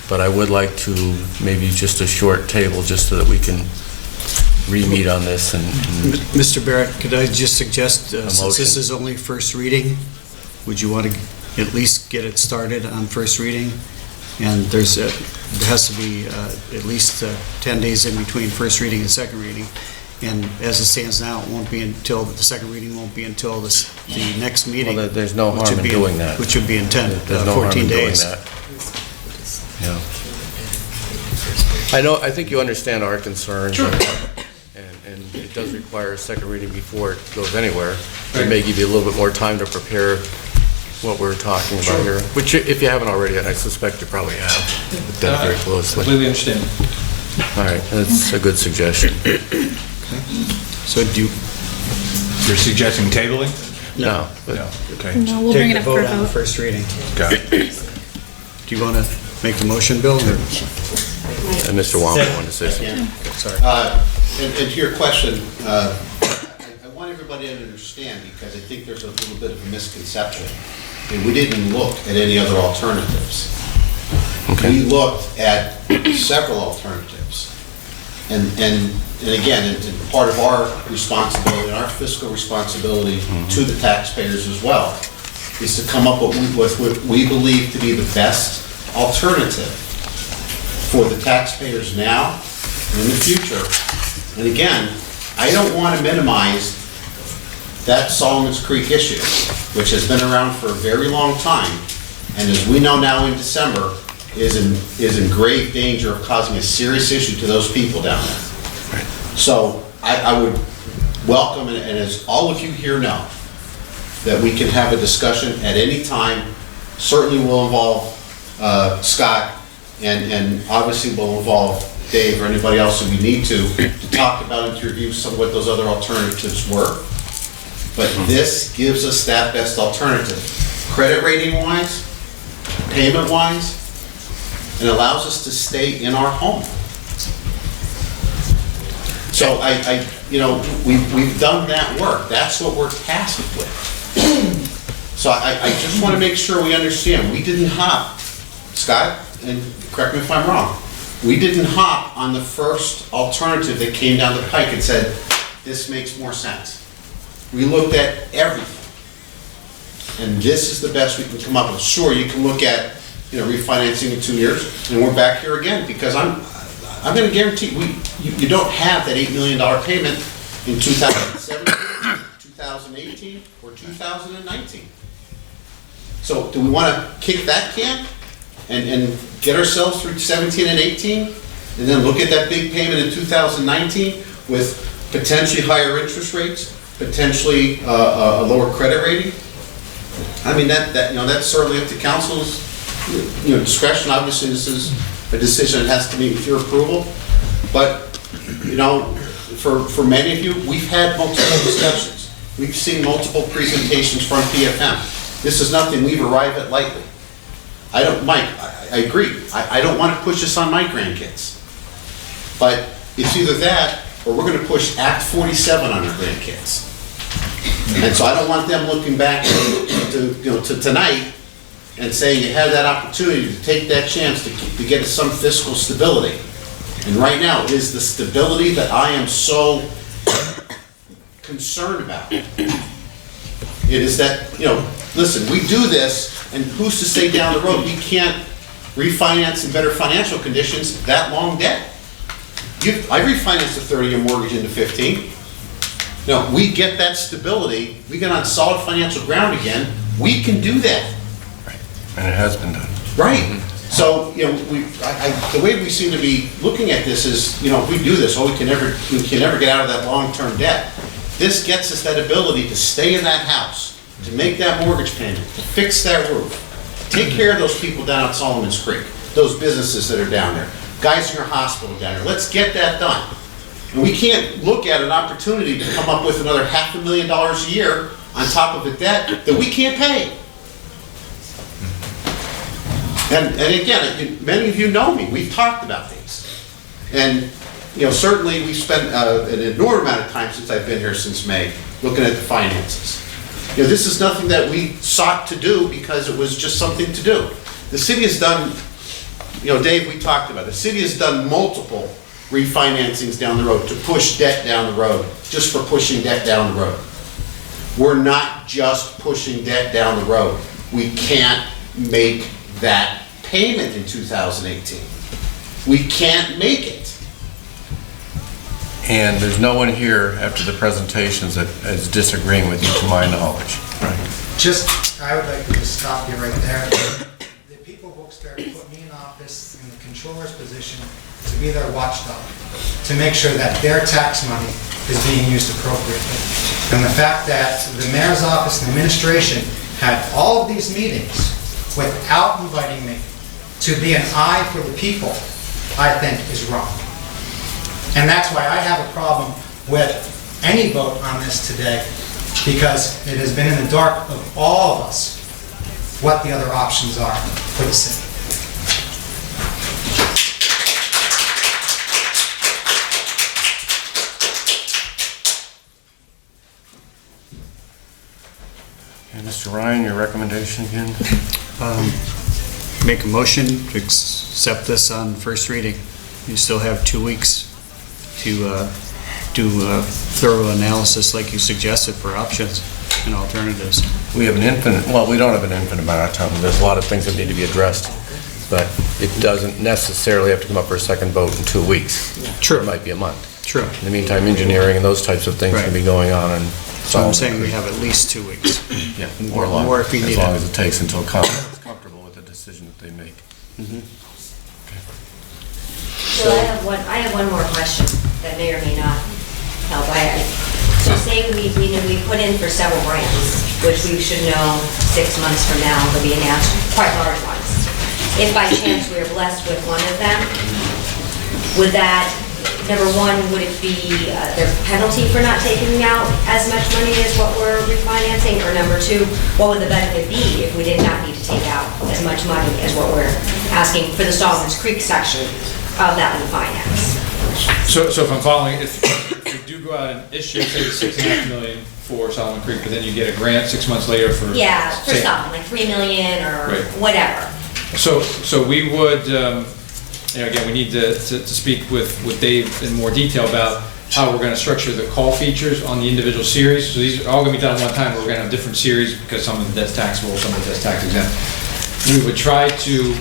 but I would like to maybe just a short table just so that we can re-meet on this. And Mr. Barrett, could I just suggest, since this is only first reading, would you want to at least get it started on first reading? And there has to be at least 10 days in between first reading and second reading. And as it stands now, it won't be until, the second reading won't be until the next meeting. Well, there's no harm in doing that. Which would be in 14 days. There's no harm in doing that. Yeah. I think you understand our concerns. Sure. And it does require a second reading before it goes anywhere. It may give you a little bit more time to prepare what we're talking about here, which if you haven't already, and I suspect you probably have, looked at it very closely. Completely understand. All right, that's a good suggestion. So You're suggesting tabling? No. Okay. No, we'll bring it up for a vote on the vote. first reading. Got it. Do you want to Make the motion, Bill, or? And Mr. Wong wanted to say something. Sorry. And to your question, I want everybody to understand, because I think there's a little bit of a misconception. And we didn't look at any other alternatives. We looked at several alternatives. And again, and part of our responsibility, our fiscal responsibility to the taxpayers as well, is to come up with what we believe to be the best alternative for the taxpayers now and in the future. And again, I don't want to minimize that Solomon's Creek issue, which has been around for a very long time, and as we know now in December, is in grave danger of causing a serious issue to those people down there. So I would welcome, and as all of you here know, that we can have a discussion at any time. Certainly will involve Scott, and obviously will involve Dave or anybody else who we need to talk about and to review some of what those other alternatives were. But this gives us that best alternative, credit rating wise, payment wise, and allows us to stay in our home. So we've done that work. That's what we're tasked with. So I just want to make sure we understand, we didn't hop, Scott, and correct me if I'm wrong, we didn't hop on the first alternative that came down the pike and said, this makes more sense. We looked at everything, and this is the best we can come up with. Sure, you can look at, refinancing in 2 years, and we're back here again, because I'm going to guarantee you don't have that $8 million payment in 2017, 2018, or 2019. So do we want to kick that can and get ourselves through 17 and 18, and then look at that big payment in 2019 with potentially higher interest rates, potentially a lower credit rating? I mean, that's certainly up to council's discretion. Obviously, this is a decision that has to meet with your approval. But for many of you, we've had multiple discussions. We've seen multiple presentations from PFM. This is nothing we've arrived at lightly. Mike, I agree. I don't want to push this on my grandkids. But it's either that, or we're going to push Act 47 on our grandkids. And so I don't want them looking back to tonight and saying you had that opportunity to take that chance to get some fiscal stability. And right now, it is the stability that I am so concerned about. It is that, listen, we do this, and who's to say down the road we can't refinance in better financial conditions that long debt? I refinanced a 30-year mortgage into 15. We get that stability, we get on solid financial ground again, we can do that. Right. And it has been done. Right. So, the way we seem to be looking at this is, if we do this, we can never get out of that long-term debt. This gets us that ability to stay in that house, to make that mortgage payment, to fix that roof, take care of those people down at Solomon's Creek, those businesses that are down there, Geisinger Hospital down there. Let's get that done. And we can't look at an opportunity to come up with another $500,000 a year on top of a debt that we can't pay. And again, many of you know me. We've talked about these. And certainly we've spent an enormous amount of time since I've been here since May looking at the finances. This is nothing that we sought to do because it was just something to do. The city has done, Dave, we talked about it. The city has done multiple refinancings down the road to push debt down the road, just for pushing debt down the road. We're not just pushing debt down the road. We can't make that payment in 2018. We can't make it. And there's no one here after the presentations that is disagreeing with you, to my knowledge. Right. I would like to just stop you right there. The people of Wilkes-Barre put me in office in the controller's position to be their watchdog, to make sure that their tax money is being used appropriately. And the fact that the mayor's office and administration had all of these meetings without inviting me to be an eye for the people, I think is wrong. And that's why I have a problem with any vote on this today, because it has been in the dark of all of us what the other options are for the city. And Mr. Ryan, your recommendation again? Make a motion to accept this on first reading. You still have 2 weeks to do a thorough analysis like you suggested for options and alternatives. We have an infinite, well, we don't have an infinite amount of time. There's a lot of things that need to be addressed, but it doesn't necessarily have to come up for a second vote in 2 weeks. True. It might be a month. True. In the meantime, engineering and those types of things Right. can be going on, and So I'm saying we have at least 2 weeks. yeah, More- or longer, more if we need as long it. as it takes until council is comfortable with the decision that they make. So I have one more question that may or may not help. So say we put in for several grants, which we should know 6 months from now, they'll be announced, quite large ones. If by chance we are blessed with one of them, would that, number one, would it be their penalty for not taking out as much money as what we're refinancing? Or number two, what would the benefit be if we did not need to take out as much money as what we're asking for the Solomon's Creek section of that refinance? So if I'm following, if we do go out and issue, say, $6.5 million for Solomon Creek, but then you get a grant 6 months later for. Yeah, for say- something, like $3 million or Right. whatever. So we would, again, we need to speak with Dave in more detail about how we're gonna structure the call features on the individual series. So these are all gonna be done at one time, but we're gonna have different series because some of the debt's taxable, some of the debt's tax exempt. We would try to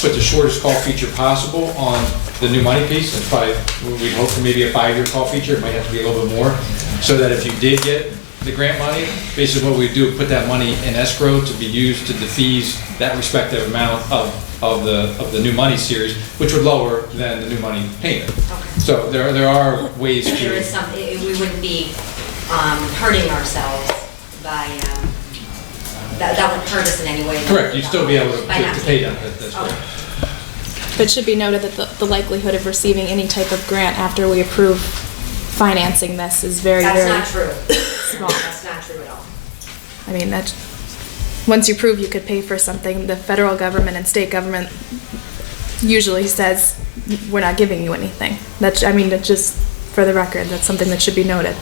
put the shortest call feature possible on the new money piece. It's probably, we'd hope for maybe a 5-year call feature. It might have to be a little bit more. So that if you did get the grant money, basically what we do, put that money in escrow to be used to defease that respective amount of the new money series, which would lower than the new money payment. So there are ways There is to, some, we wouldn't be hurting ourselves by, that wouldn't hurt us in any way. correct, you'd still be able to By not pay taking- that, that's correct. But it should be noted that the likelihood of receiving any type of grant after we approve financing this is very, That's very not true. small. That's not true at all. I mean, that, once you prove you could pay for something, the federal government and state government usually says, we're not giving you anything. That's, I mean, that's just, for the record, that's something that should be noted.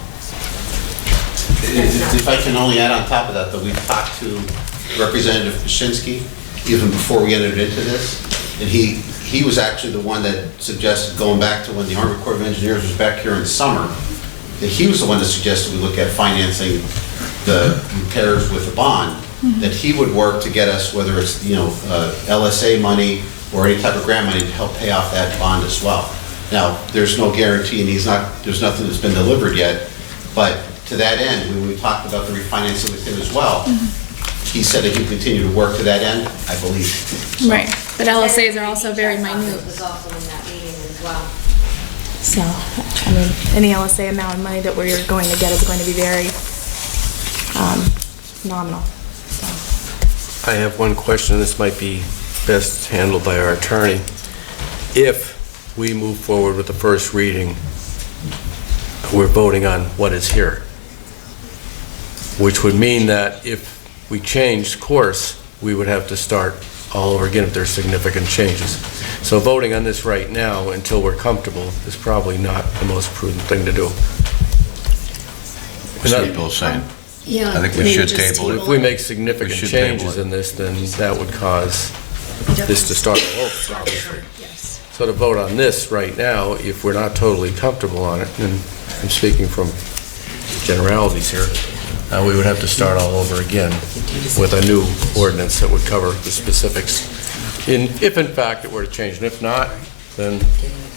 If I can only add on top of that, though, we've talked to Representative Paszynski even before we entered into this, and he was actually the one that suggested, going back to when the Army Corps of Engineers was back here in summer, that he was the one that suggested we look at financing the repairs with a bond, that he would work to get us, whether it's, LSA money or any type of grant money to help pay off that bond as well. Now, there's no guarantee, and there's nothing that's been delivered yet, but to that end, when we talked about the refinancing with him as well, he said that he'd continue to work to that end, I believe. Right, but LSAs are also very minute. Was also in that meeting as well. So, I mean, any LSA amount of money that we're going to get is going to be very nominal. So. I have one question, this might be best handled by our attorney. If we move forward with the first reading, we're voting on what is here, which would mean that if we changed course, we would have to start all over again if there's significant changes. So voting on this right now until we're comfortable is probably not the most prudent thing to do. That's what Bill's saying. Yeah. I think we should table it. If we make significant We should table changes it. in this, then that would cause this to start all over, obviously. So to vote on this right now, if we're not totally comfortable on it, and I'm speaking from generalities here, we would have to start all over again with a new ordinance that would cover the specifics, if in fact it were to change. And if not, then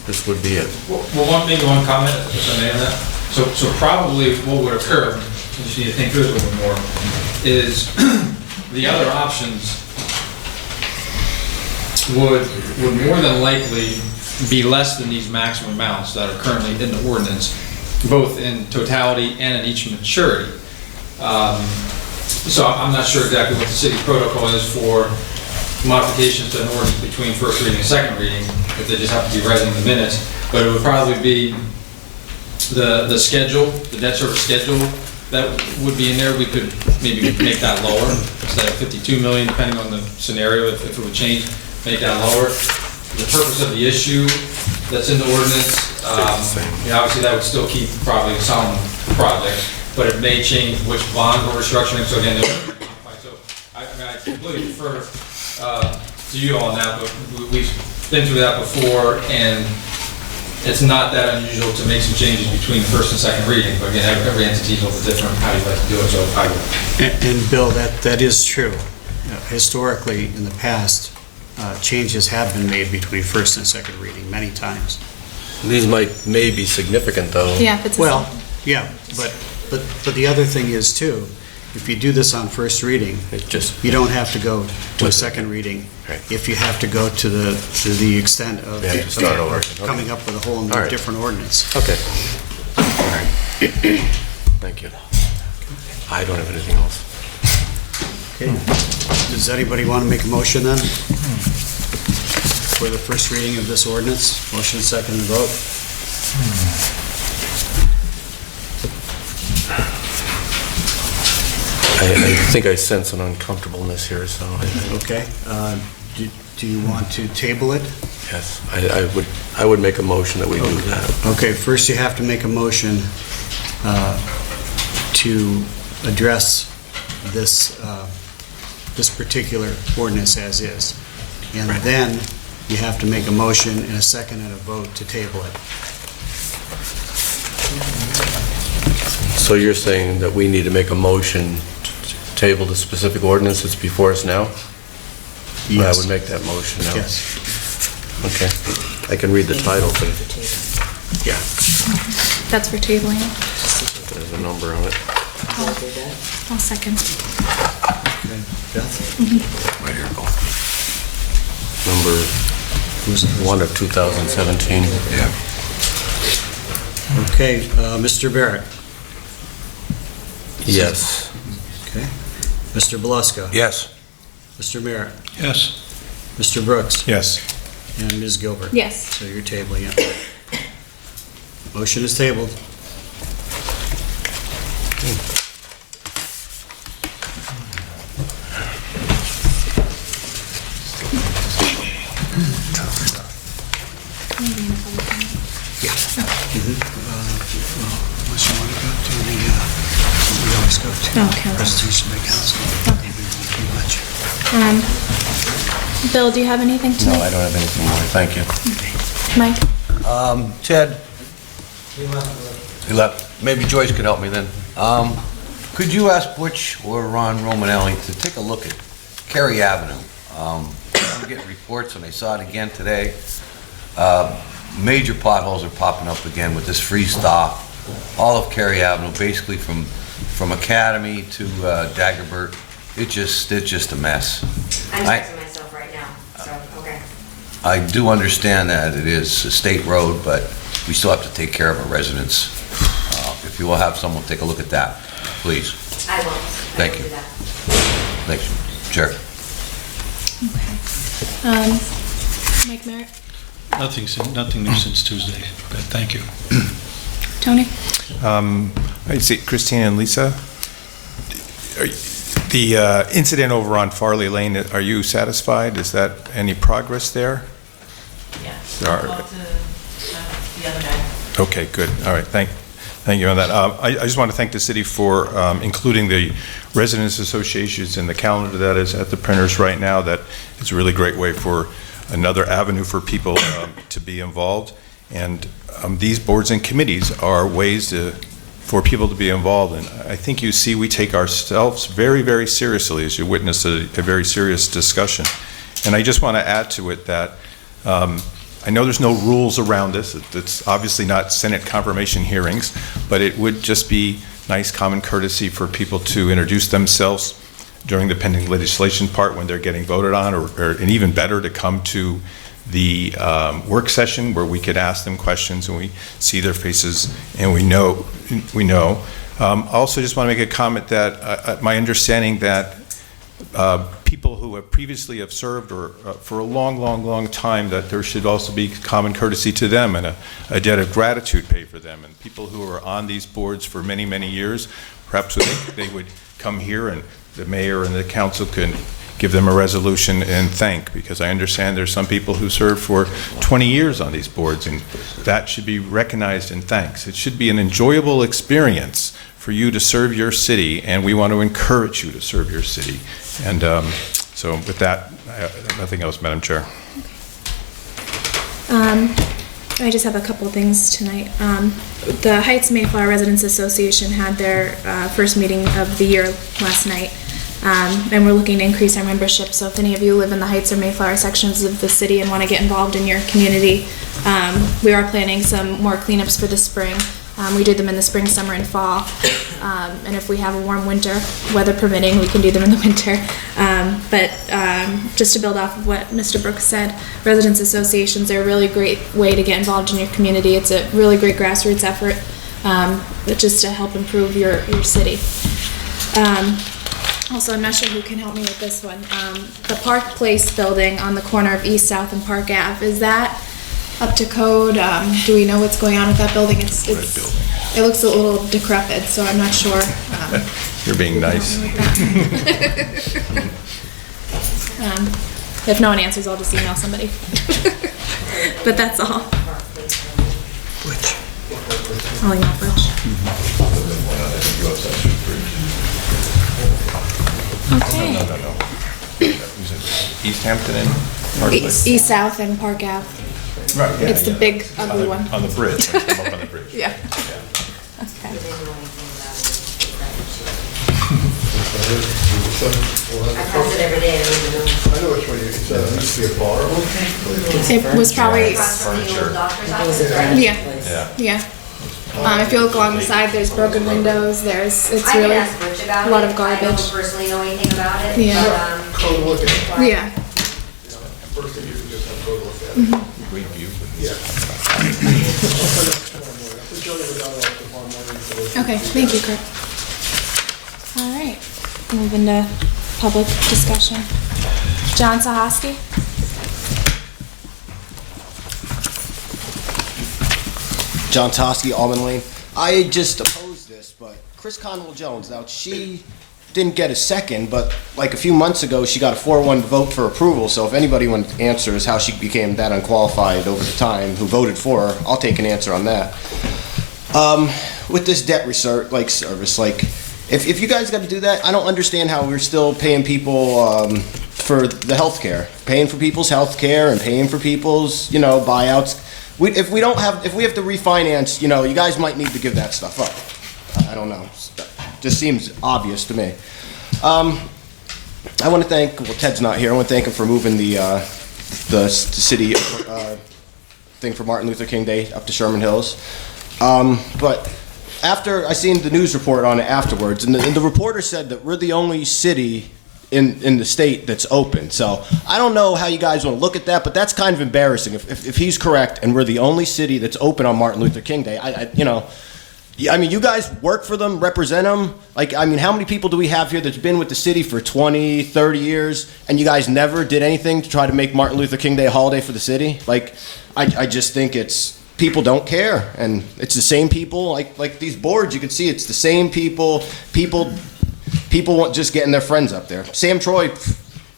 this would be it. Well, maybe one comment, if I may on that. So probably what would occur, we just need to think through this a little bit more, is the other options would more than likely be less than these maximum amounts that are currently in the ordinance, both in totality and in each maturity. So I'm not sure exactly what the city's protocol is for modifications to an ordinance between first reading and second reading, if they just have to be read in the minutes, but it would probably be the schedule, the debt service schedule that would be in there. We could maybe make that lower instead of 52 million, depending on the scenario, if it would change, make that lower. The purpose of the issue that's in the ordinance, obviously that would still keep probably a Solomon project, but it may change which bond we're restructuring. So again, completely defer to you all now, but we've been through that before, and it's not that unusual to make some changes between the first and second reading, but again, every entity is a little different how you'd like to do it, so I would. And Bill, that is true. Historically, in the past, changes have been made between first and second reading many times. These may be significant, though. Yeah, if it's a Well, yeah, but the other thing is too, if you do this on first reading, you don't have to go to a second reading. Right. If you have to go to the extent of You have to start over. coming up with a whole new All right. different ordinance. Okay. All right. Thank you. I don't have anything else. Okay. Does anybody want to make a motion then? For the first reading of this ordinance? Motion, second, and vote. I think I sense an uncomfortableness here, so. Okay. Do you want to table it? Yes, I would make a motion that we do that. Okay, first you have to make a motion to address this particular ordinance as is. And then you have to make a motion and a second and a vote to table it. So you're saying that we need to make a motion to table the specific ordinance that's before us now? Yes. I would make that motion now. Yes. Okay. I can read the title, but Yeah. That's for tabling it. there's a number on it. I'll second. Okay. Beth? Right here, go. Number 1 of 2017. Yeah. Okay, Mr. Barrett? Yes. Okay. Mr. Beluska? Yes. Mr. Merritt? Yes. Mr. Brooks? Yes. And Ms. Gilbert? Yes. So you're tabling it. Motion is tabled. Maybe in a public hearing. Unless you want to go to the, we always go to Okay. presentation by council. Okay. Pretty much. Bill, do you have anything to No, make? I don't have anything more. Thank you. Mike? Ted? He left. Maybe Joyce could help me then. Could you ask Butch or Ron Romanelli to take a look at Cary Avenue? I'm getting reports, and I saw it again today. Major potholes are popping up again with this freeze-thaw. All of Cary Avenue, basically from Academy to Daggerbert. It's just a mess. I'm checking myself right now, so, okay. I do understand that it is a state road, but we still have to take care of our residents. If you will have someone take a look at that, please. I will. Thank you. I will do that. Thanks, Chair. Okay. Mike Merritt? Nothing new since Tuesday, but thank you. Tony? I see, Christina and Lisa, the incident over on Farley Lane, are you satisfied? Is that any progress there? Yes. There are- I talked to the other guy. Okay, good. All right, thank you on that. I just want to thank the city for including the residents associations in the calendar that is at the printers right now. That is a really great way for another avenue for people to be involved. And these boards and committees are ways for people to be involved. And I think you see we take ourselves very, very seriously as you witness a very serious discussion. And I just want to add to it that I know there's no rules around this. It's obviously not Senate confirmation hearings, but it would just be nice common courtesy for people to introduce themselves during the pending legislation part when they're getting voted on, and even better, to come to the work session where we could ask them questions and we see their faces and we know. I also just want to make a comment that my understanding that people who have previously have served or for a long time, that there should also be common courtesy to them and a debt of gratitude paid for them. And people who are on these boards for many years, perhaps they would come here and the mayor and the council can give them a resolution and thank, because I understand there's some people who served for 20 years on these boards, and that should be recognized and thanks. It should be an enjoyable experience for you to serve your city, and we want to encourage you to serve your city. And So with that, I have nothing else, Madam Chair. I just have a couple things tonight. The Heights Mayflower Residents Association had their first meeting of the year last night, and we're looking to increase our membership. So if any of you live in the Heights or Mayflower sections of the city and want to get involved in your community, we are planning some more cleanups for the spring. We do them in the spring, summer, and fall. And if we have a warm winter, weather permitting, we can do them in the winter. But just to build off of what Mr. Brooks said, residents associations are a really great way to get involved in your community. It's a really great grassroots effort just to help improve your city. Also, I'm not sure who can help me with this one. The Park Place building on the corner of East, South, and Park Ave, is that up to code? Do we know what's going on with that building? It looks a little decrepit, so I'm not sure. You're being nice. If no one answers, I'll just email somebody. But that's all. I'll email Butch. Okay. No. East Hampton and Park Place? East, South, and Park Ave. Right, yeah, It's the big, ugly one. On the bridge, come up on the bridge. Yeah. Okay. I pass it every day, I don't even know. I know which one it's used to be a bar. It was probably, Across from the old doctor's office, it's right yeah, place. yeah. If you look along the side, there's broken windows, it's I can really ask Butch about it. a lot of I garbage. don't personally know anything about it, Yeah. but, Code look at it. Yeah. First thing you can just have code look at it. Great view. Yeah. I'll send it tomorrow morning. I'll put Jody without it tomorrow morning. Okay, thank you, Kurt. All right, move into public discussion. John Sahoski? John Tosky, Almond Lane. I just opposed this, but Chris Conwell-Jones, now she didn't get a second, but like a few months ago, she got a 4-1 vote for approval, so if anybody answers how she became that unqualified over the time, who voted for her, I'll take an answer on that. With this debt service, if you guys got to do that, I don't understand how we're still paying people for the health care, paying for people's health care and paying for people's, buyouts. If we have to refinance, you guys might need to give that stuff up. I don't know. Just seems obvious to me. I want to thank, Ted's not here, I want to thank him for moving the city thing for Martin Luther King Day up to Sherman Hills. But after I seen the news report on it afterwards, and the reporter said that we're the only city in the state that's open. So I don't know how you guys want to look at that, but that's kind of embarrassing. If he's correct and we're the only city that's open on Martin Luther King Day, you guys work for them, represent them. How many people do we have here that's been with the city for 20, 30 years, and you guys never did anything to try to make Martin Luther King Day a holiday for the city? I just think people don't care, and it's the same people. Like these boards, you can see it's the same people. People want just getting their friends up there. Sam Troy,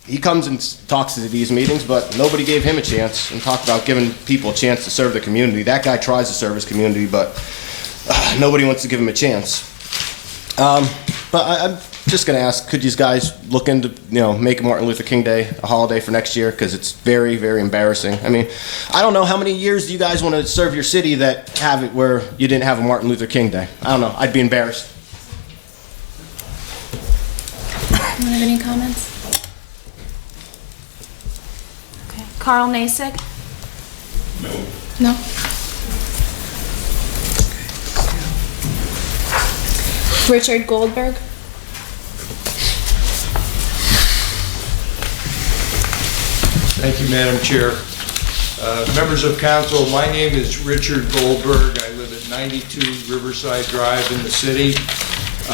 he comes and talks to these meetings, but nobody gave him a chance and talked about giving people a chance to serve the community. That guy tries to serve his community, but nobody wants to give him a chance. But I'm just going to ask, could you guys look into, making Martin Luther King Day a holiday for next year? Because it's very, very embarrassing. I don't know how many years do you guys want to serve your city that have it where you didn't have a Martin Luther King Day? I don't know. I'd be embarrassed. Anyone have any comments? Okay. Carl Nasik? No. Richard Goldberg? Thank you, Madam Chair. Members of council, my name is Richard Goldberg. I live at 92 Riverside Drive in the city,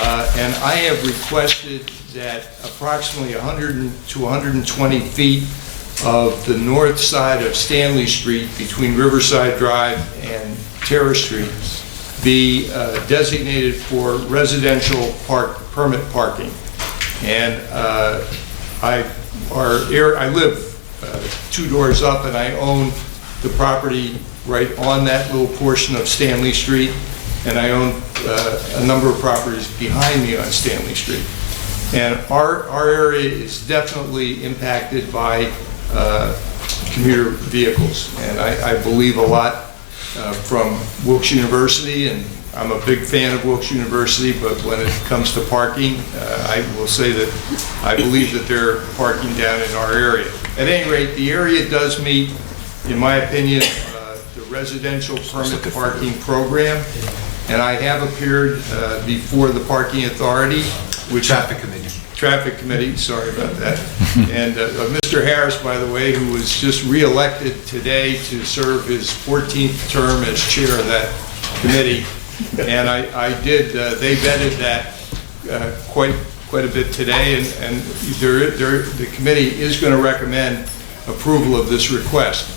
and I have requested that approximately 100 to 120 feet of the north side of Stanley Street between Riverside Drive and Terrace Street be designated for residential permit parking. And I live 2 doors up, and I own the property right on that little portion of Stanley Street, and I own a number of properties behind me on Stanley Street. And our area is definitely impacted by commuter vehicles. And I believe a lot from Wilkes University, and I'm a big fan of Wilkes University, but when it comes to parking, I will say that I believe that they're parking down in our area. At any rate, the area does meet, in my opinion, the residential permit parking program, and I have appeared before the parking authority, which... Traffic Committee, sorry about that. And Mr. Harris, by the way, who was just re-elected today to serve his 14th term as chair of that committee. And they vetted that quite a bit today, and the committee is going to recommend approval of this request.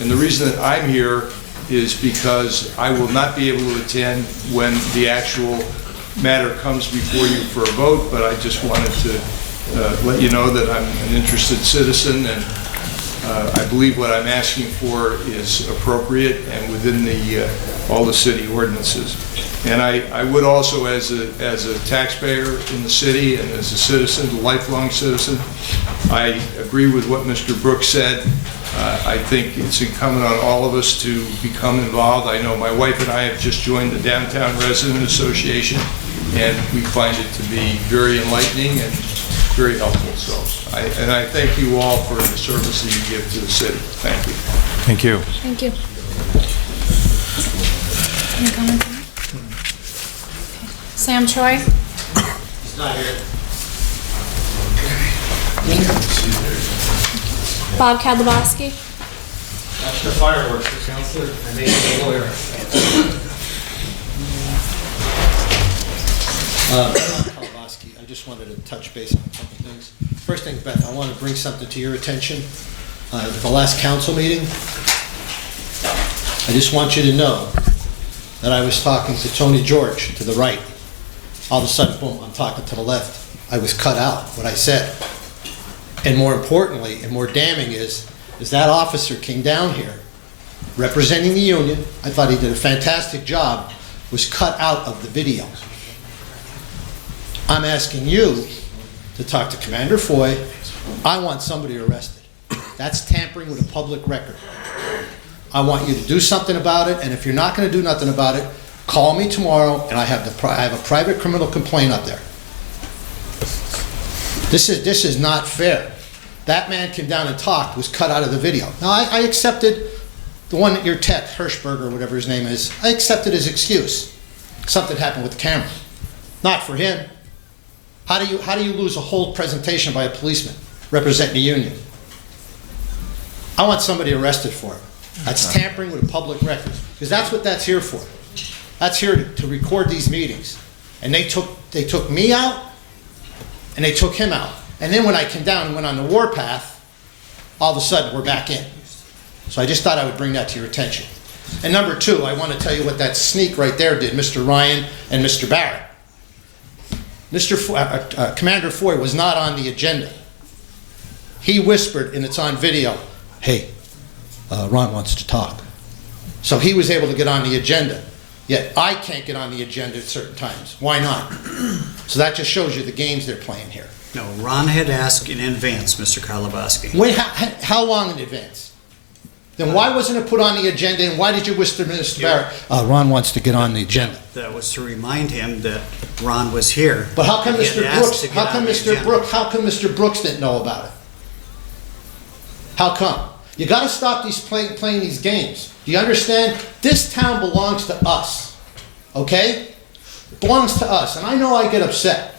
And the reason that I'm here is because I will not be able to attend when the actual matter comes before you for a vote, but I just wanted to let you know that I'm an interested citizen, and I believe what I'm asking for is appropriate and within all the city ordinances. And I would also, as a taxpayer in the city and as a citizen, a lifelong citizen, I agree with what Mr. Brooks said. I think it's incumbent on all of us to become involved. I know my wife and I have just joined the Downtown Resident Association, and we find it to be very enlightening and very helpful. So, I thank you all for the service that you give to the city. Thank you. Thank you. Thank you. Any comments? Okay. Sam Choi? He's not here. Bob Kadlubowski? That's the fireworks, Counselor. I made you a lawyer. Kalabowski, I just wanted to touch base on a couple of things. First thing, Beth, I want to bring something to your attention. At the last council meeting, I just want you to know that I was talking to Tony George to the right. All of a sudden, boom, I'm talking to the left. I was cut out, what I said. And more importantly, and more damning is that officer came down here representing the union. I thought he did a fantastic job, was cut out of the video. I'm asking you to talk to Commander Foy. I want somebody arrested. That's tampering with a public record. I want you to do something about it, and if you're not going to do nothing about it, call me tomorrow, and I have a private criminal complaint up there. This is not fair. That man came down and talked, was cut out of the video. Now, I accepted the one that your tech, Hirschberger, whatever his name is, I accepted his excuse. Something happened with the camera. Not for him. How do you lose a whole presentation by a policeman representing a union? I want somebody arrested for it. That's tampering with a public record, because that's what that's here for. That's here to record these meetings. And they took me out, and they took him out. And then when I came down and went on the warpath, all of a sudden we're back in. So I just thought I would bring that to your attention. And number two, I want to tell you what that sneak right there did, Mr. Ryan and Mr. Barrett. Commander Foy was not on the agenda. He whispered, and it's on video, hey, Ron wants to talk. So he was able to get on the agenda. Yet I can't get on the agenda at certain times. Why not? So that just shows you the games they're playing here. No, Ron had asked in advance, Mr. Kalabowski. Wait, how long in advance? Then why wasn't it put on the agenda, and why did you whisper to Mr. Barrett, Ron wants to get on the agenda? That was to remind him that Ron was here. But how come He had Mr. asked Brooks, to get on the agenda. how come Mr. Brooks didn't know about it? How come? You got to stop playing these games. Do you understand? This town belongs to us, okay? It belongs to us, and I know I get upset.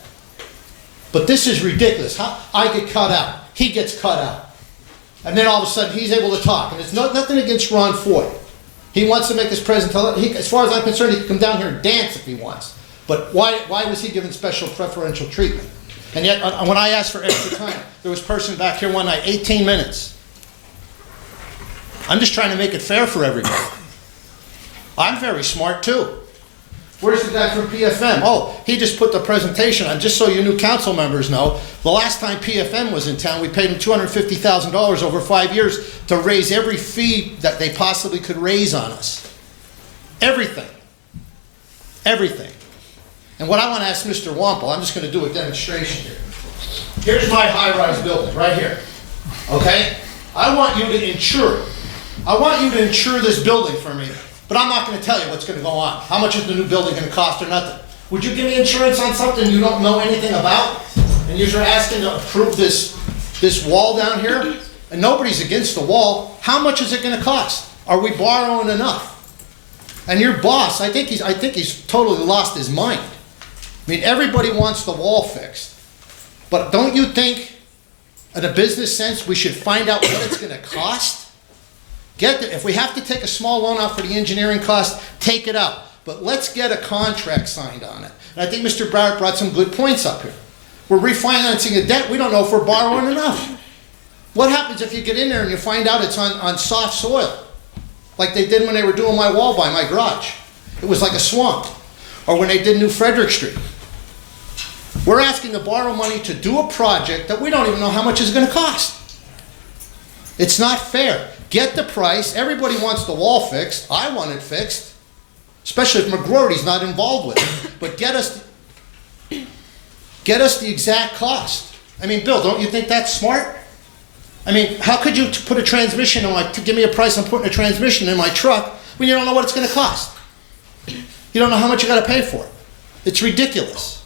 But this is ridiculous. I get cut out. He gets cut out. And then all of a sudden, he's able to talk. And it's nothing against Ron Foy. He wants to make his presence. As far as I'm concerned, he can come down here and dance if he wants. But why was he given special preferential treatment? And yet, when I asked for extra time, there was a person back here one night, 18 minutes. I'm just trying to make it fair for everybody. I'm very smart, too. Where's the guy from PFM? Oh, he just put the presentation on. Just so you new council members know, the last time PFM was in town, we paid him $250,000 over 5 years to raise every fee that they possibly could raise on us. Everything. Everything. And what I want to ask Mr. Wampel, I'm just going to do a demonstration here. Here's my high-rise building, right here, okay? I want you to insure it. I want you to insure this building for me, but I'm not gonna tell you what's gonna go on. How much is the new building gonna cost or nothing? Would you give me insurance on something you don't know anything about? And you're asking to approve this wall down here? And nobody's against the wall. How much is it gonna cost? Are we borrowing enough? And your boss, I think he's totally lost his mind. I mean, everybody wants the wall fixed. But don't you think, in a business sense, we should find out what it's gonna cost? If we have to take a small loan out for the engineering cost, take it out. But let's get a contract signed on it. And I think Mr. Barrett brought some good points up here. We're refinancing a debt, we don't know if we're borrowing enough. What happens if you get in there and you find out it's on soft soil? Like they did when they were doing my wall by my garage. It was like a swamp. Or when they did New Frederick Street. We're asking to borrow money to do a project that we don't even know how much it's gonna cost. It's not fair. Get the price, everybody wants the wall fixed, I want it fixed, especially if McGrory's not involved with it. But get us the exact cost. I mean, Bill, don't you think that's smart? I mean, how could you put a transmission on to give me a price on putting a transmission in my truck when you don't know what it's gonna cost? You don't know how much you gotta pay for it. It's ridiculous.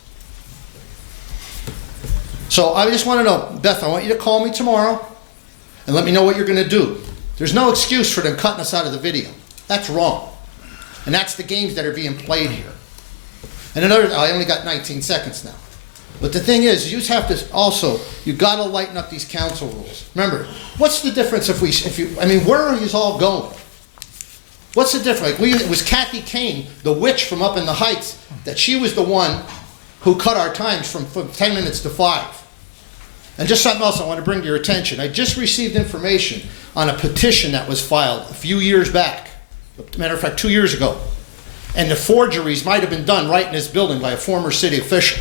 So I just wanna know, Beth, I want you to call me tomorrow and let me know what you're gonna do. There's no excuse for them cutting us out of the video. That's wrong. And that's the games that are being played here. And I only got 19 seconds now. But the thing is, you have to also, you gotta lighten up these council rules. Remember, what's the difference I mean, where are you all going? What's the difference? Like it was Kathy Kane, the witch from up in the Heights, that she was the one who cut our times from 10 minutes to 5. And just something else I want to bring to your attention. I just received information on a petition that was filed a few years back. Matter of fact, 2 years ago. And the forgeries might have been done right in this building by a former city official.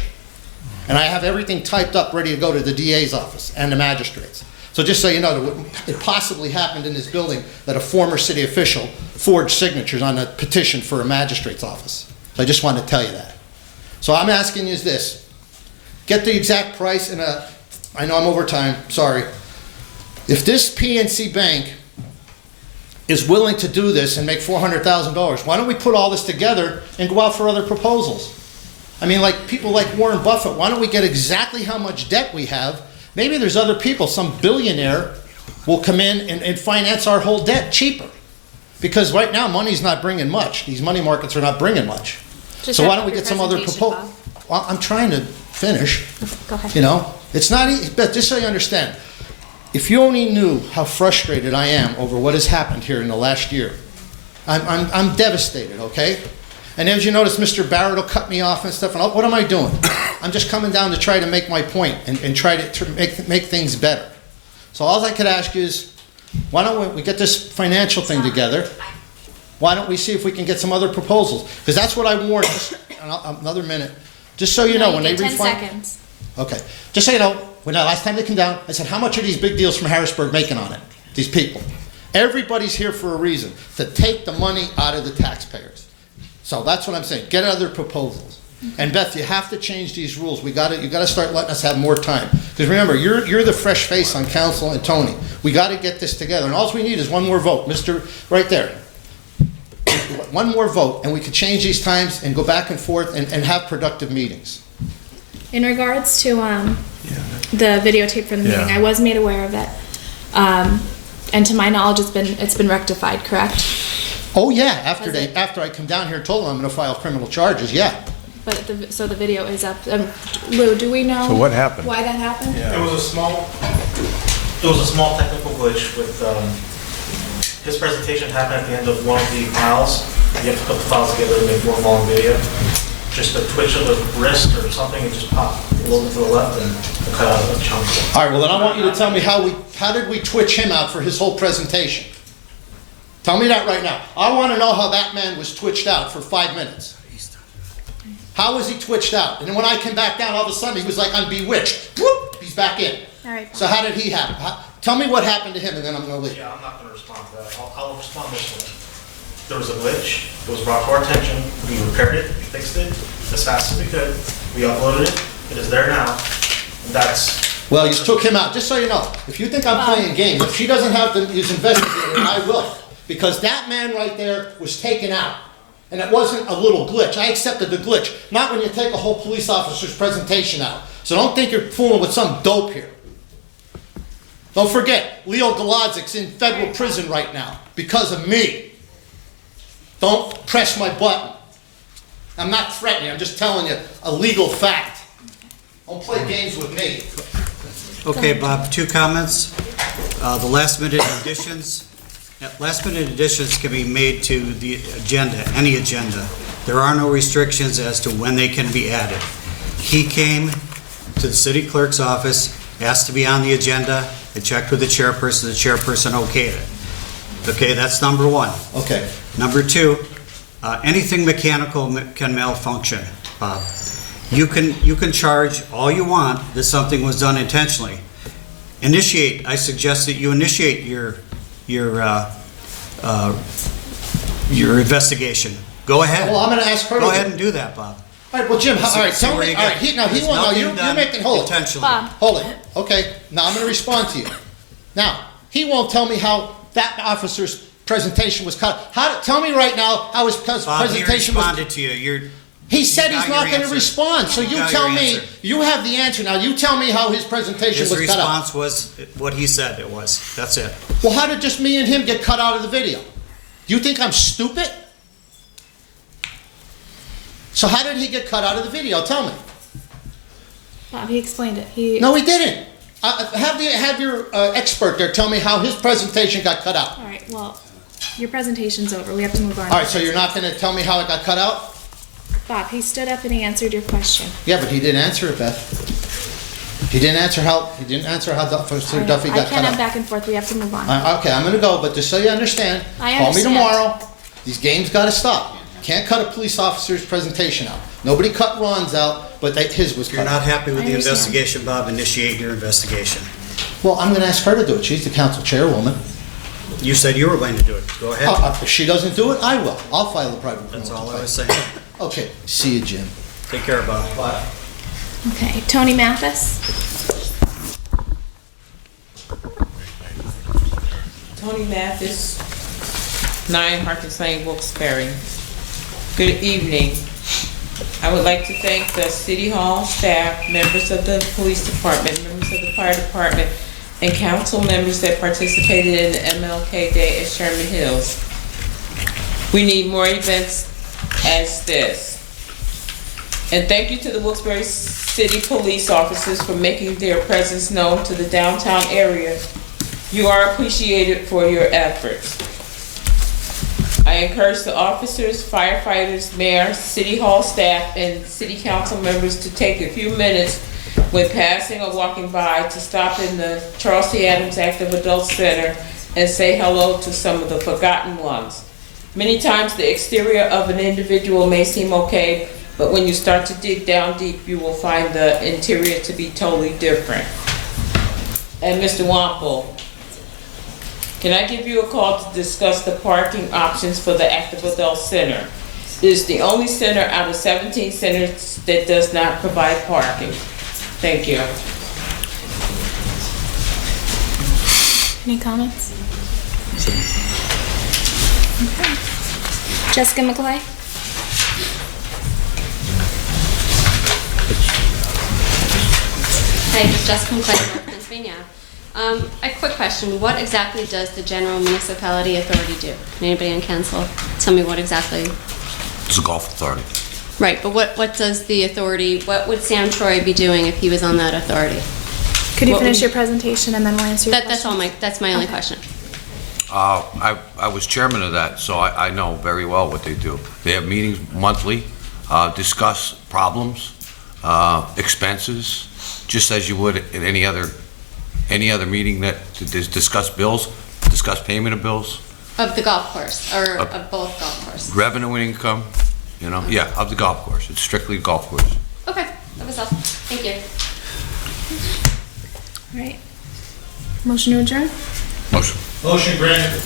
And I have everything typed up, ready to go to the DA's office and the magistrates. So just so you know, it possibly happened in this building that a former city official forged signatures on a petition for a magistrate's office. So I just wanted to tell you that. So I'm asking you this. Get the exact price and I know I'm over time, sorry. If this PNC Bank is willing to do this and make $400,000, why don't we put all this together and go out for other proposals? I mean, like people like Warren Buffett, why don't we get exactly how much debt we have? Maybe there's other people, some billionaire will come in and finance our whole debt cheaper. Because right now, money's not bringing much. These money markets are not bringing much. So why don't we get some other proposal? Well, I'm trying to finish. Go ahead. You know, it's not easy, but just so you understand, if you only knew how frustrated I am over what has happened here in the last year, I'm devastated, okay? And as you notice, Mr. Barrett will cut me off and stuff, and what am I doing? I'm just coming down to try to make my point and try to make things better. So all I could ask you is, why don't we get this financial thing together? Why don't we see if we can get some other proposals? Because that's what I warned, another minute, just so you know, when they refund. 10 seconds. Okay, just so you know, when the last time they came down, I said, how much are these big deals from Harrisburg making on it? These people. Everybody's here for a reason, to take the money out of the taxpayers. So that's what I'm saying, get other proposals. And Beth, you have to change these rules. You gotta start letting us have more time. Because remember, you're the fresh face on council, and Tony. We gotta get this together, and all we need is one more vote. Mr. Right there. One more vote, and we could change these times and go back and forth and have productive meetings. In regards to the videotape from the meeting, I was made aware of it. And to my knowledge, it's been rectified, correct? Oh yeah, after I come down here and told them I'm gonna file criminal charges, yeah. But so the video is up. Lou, do we know? So what happened? Why that happened? It was a small technical glitch with, his presentation happened at the end of one of the files. You have to put the files together to make one long video. Just a twitch of the wrist or something, it just popped a little bit to the left and cut out a chunk. All right, well then I want you to tell me how did we twitch him out for his whole presentation? Tell me that right now. I want to know how that man was twitched out for 5 minutes. How was he twitched out? And then when I came back down, all of a sudden he was like, I'm bewitched. Whoop, he's back in. All right. So how did he happen? Tell me what happened to him, and then I'm going to leave. Yeah, I'm not going to respond to that. I'll respond this way. There was a glitch. It was brought to our attention. We repaired it. We fixed it as fast as we could. We uploaded it. It is there now. That's Well, you took him out, just so you know. If you think I'm playing games, if she doesn't have his investigator, I will. Because that man right there was taken out. And it wasn't a little glitch. I accepted the glitch. Not when you take a whole police officer's presentation out. So don't think you're fooling with some dope here. Don't forget, Leo Galadzik's in federal prison right now because of me. Don't press my button. I'm not threatening, I'm just telling you a legal fact. Don't play games with me. Okay, Bob, 2 comments. The last-minute additions. Last-minute additions can be made to the agenda, any agenda. There are no restrictions as to when they can be added. He came to the city clerk's office, asked to be on the agenda, I checked with the chairperson okayed it. Okay, that's number 1. Okay. Number 2, anything mechanical can malfunction, Bob. You can charge all you want that something was done intentionally. I suggest that you initiate your investigation. Go ahead. Well, I'm going to ask her. Go ahead and do that, Bob. All right, well, Jim, all right, tell me, all right, he won't, you're making, hold it. Hold it, okay, now I'm gonna respond to you. Now, he won't tell me how that officer's presentation was cut. Tell me right now how his presentation was. Bob, he responded to you, He said he's not gonna respond, so you tell me, you have the answer now, you tell me how his presentation was cut out. His response was what he said it was, that's it. Well, how did just me and him get cut out of the video? Do you think I'm stupid? So how did he get cut out of the video? Tell me. Bob, he explained it. No, he didn't. Have your expert there tell me how his presentation got cut out. All right, well, your presentation's over. We have to move on. All right, so you're not going to tell me how it got cut out? Bob, he stood up and he answered your question. Yeah, but he didn't answer it, Beth. He didn't answer how Officer Duffy got cut out. I can't have back and forth. We have to move on. Okay, I'm going to go, but just so you understand, call me tomorrow. These games got to stop. Can't cut a police officer's presentation out. Nobody cut Ron's out, but his was cut out. If you're not happy with the investigation, Bob, initiate your investigation. Well, I'm going to ask her to do it. She's the council chairwoman. You said you were going to do it. Go ahead. If she doesn't do it, I will. I'll file a private complaint. That's all I was saying. Okay, see you, Jim. Take care, Bob. Bye. Okay, Tony Mathis. Tony Mathis, 9 Harkins Lane, Wilkes-Barre. Good evening. I would like to thank the City Hall staff, members of the police department, members of the fire department, and council members that participated in the MLK Day at Sherman Hills. We need more events as this. And thank you to the Wilkes-Barre City police officers for making their presence known to the downtown area. You are appreciated for your efforts. I encourage the officers, firefighters, mayor, city hall staff, and city council members to take a few minutes when passing or walking by to stop in the Charles C. Adams Active Adult Center and say hello to some of the forgotten ones. Many times the exterior of an individual may seem okay, but when you start to dig down deep, you will find the interior to be totally different. And Mr. Wampel, can I give you a call to discuss the parking options for the Active Adult Center? It is the only center out of 17 centers that does not provide parking. Thank you. Any comments? Okay. Jessica McCoy? Hi, Jessica McCoy, North Pennsylvania. A quick question. What exactly does the General Municipality Authority do? Can anybody on council tell me what exactly? It's a golf authority. Right, but what does the authority, what would Sam Troy be doing if he was on that authority? Could you finish your presentation and then we'll answer your question? That's my only question. I was chairman of that, so I know very well what they do. They have meetings monthly, discuss problems, expenses, just as you would at any other meeting that discuss bills, discuss payment of bills. Of the golf course, or of both golf courses? Revenue and income, yeah, of the golf course. It's strictly golf course. Okay, that was all. Thank you. All right. Motion to adjourn? Motion. Motion granted.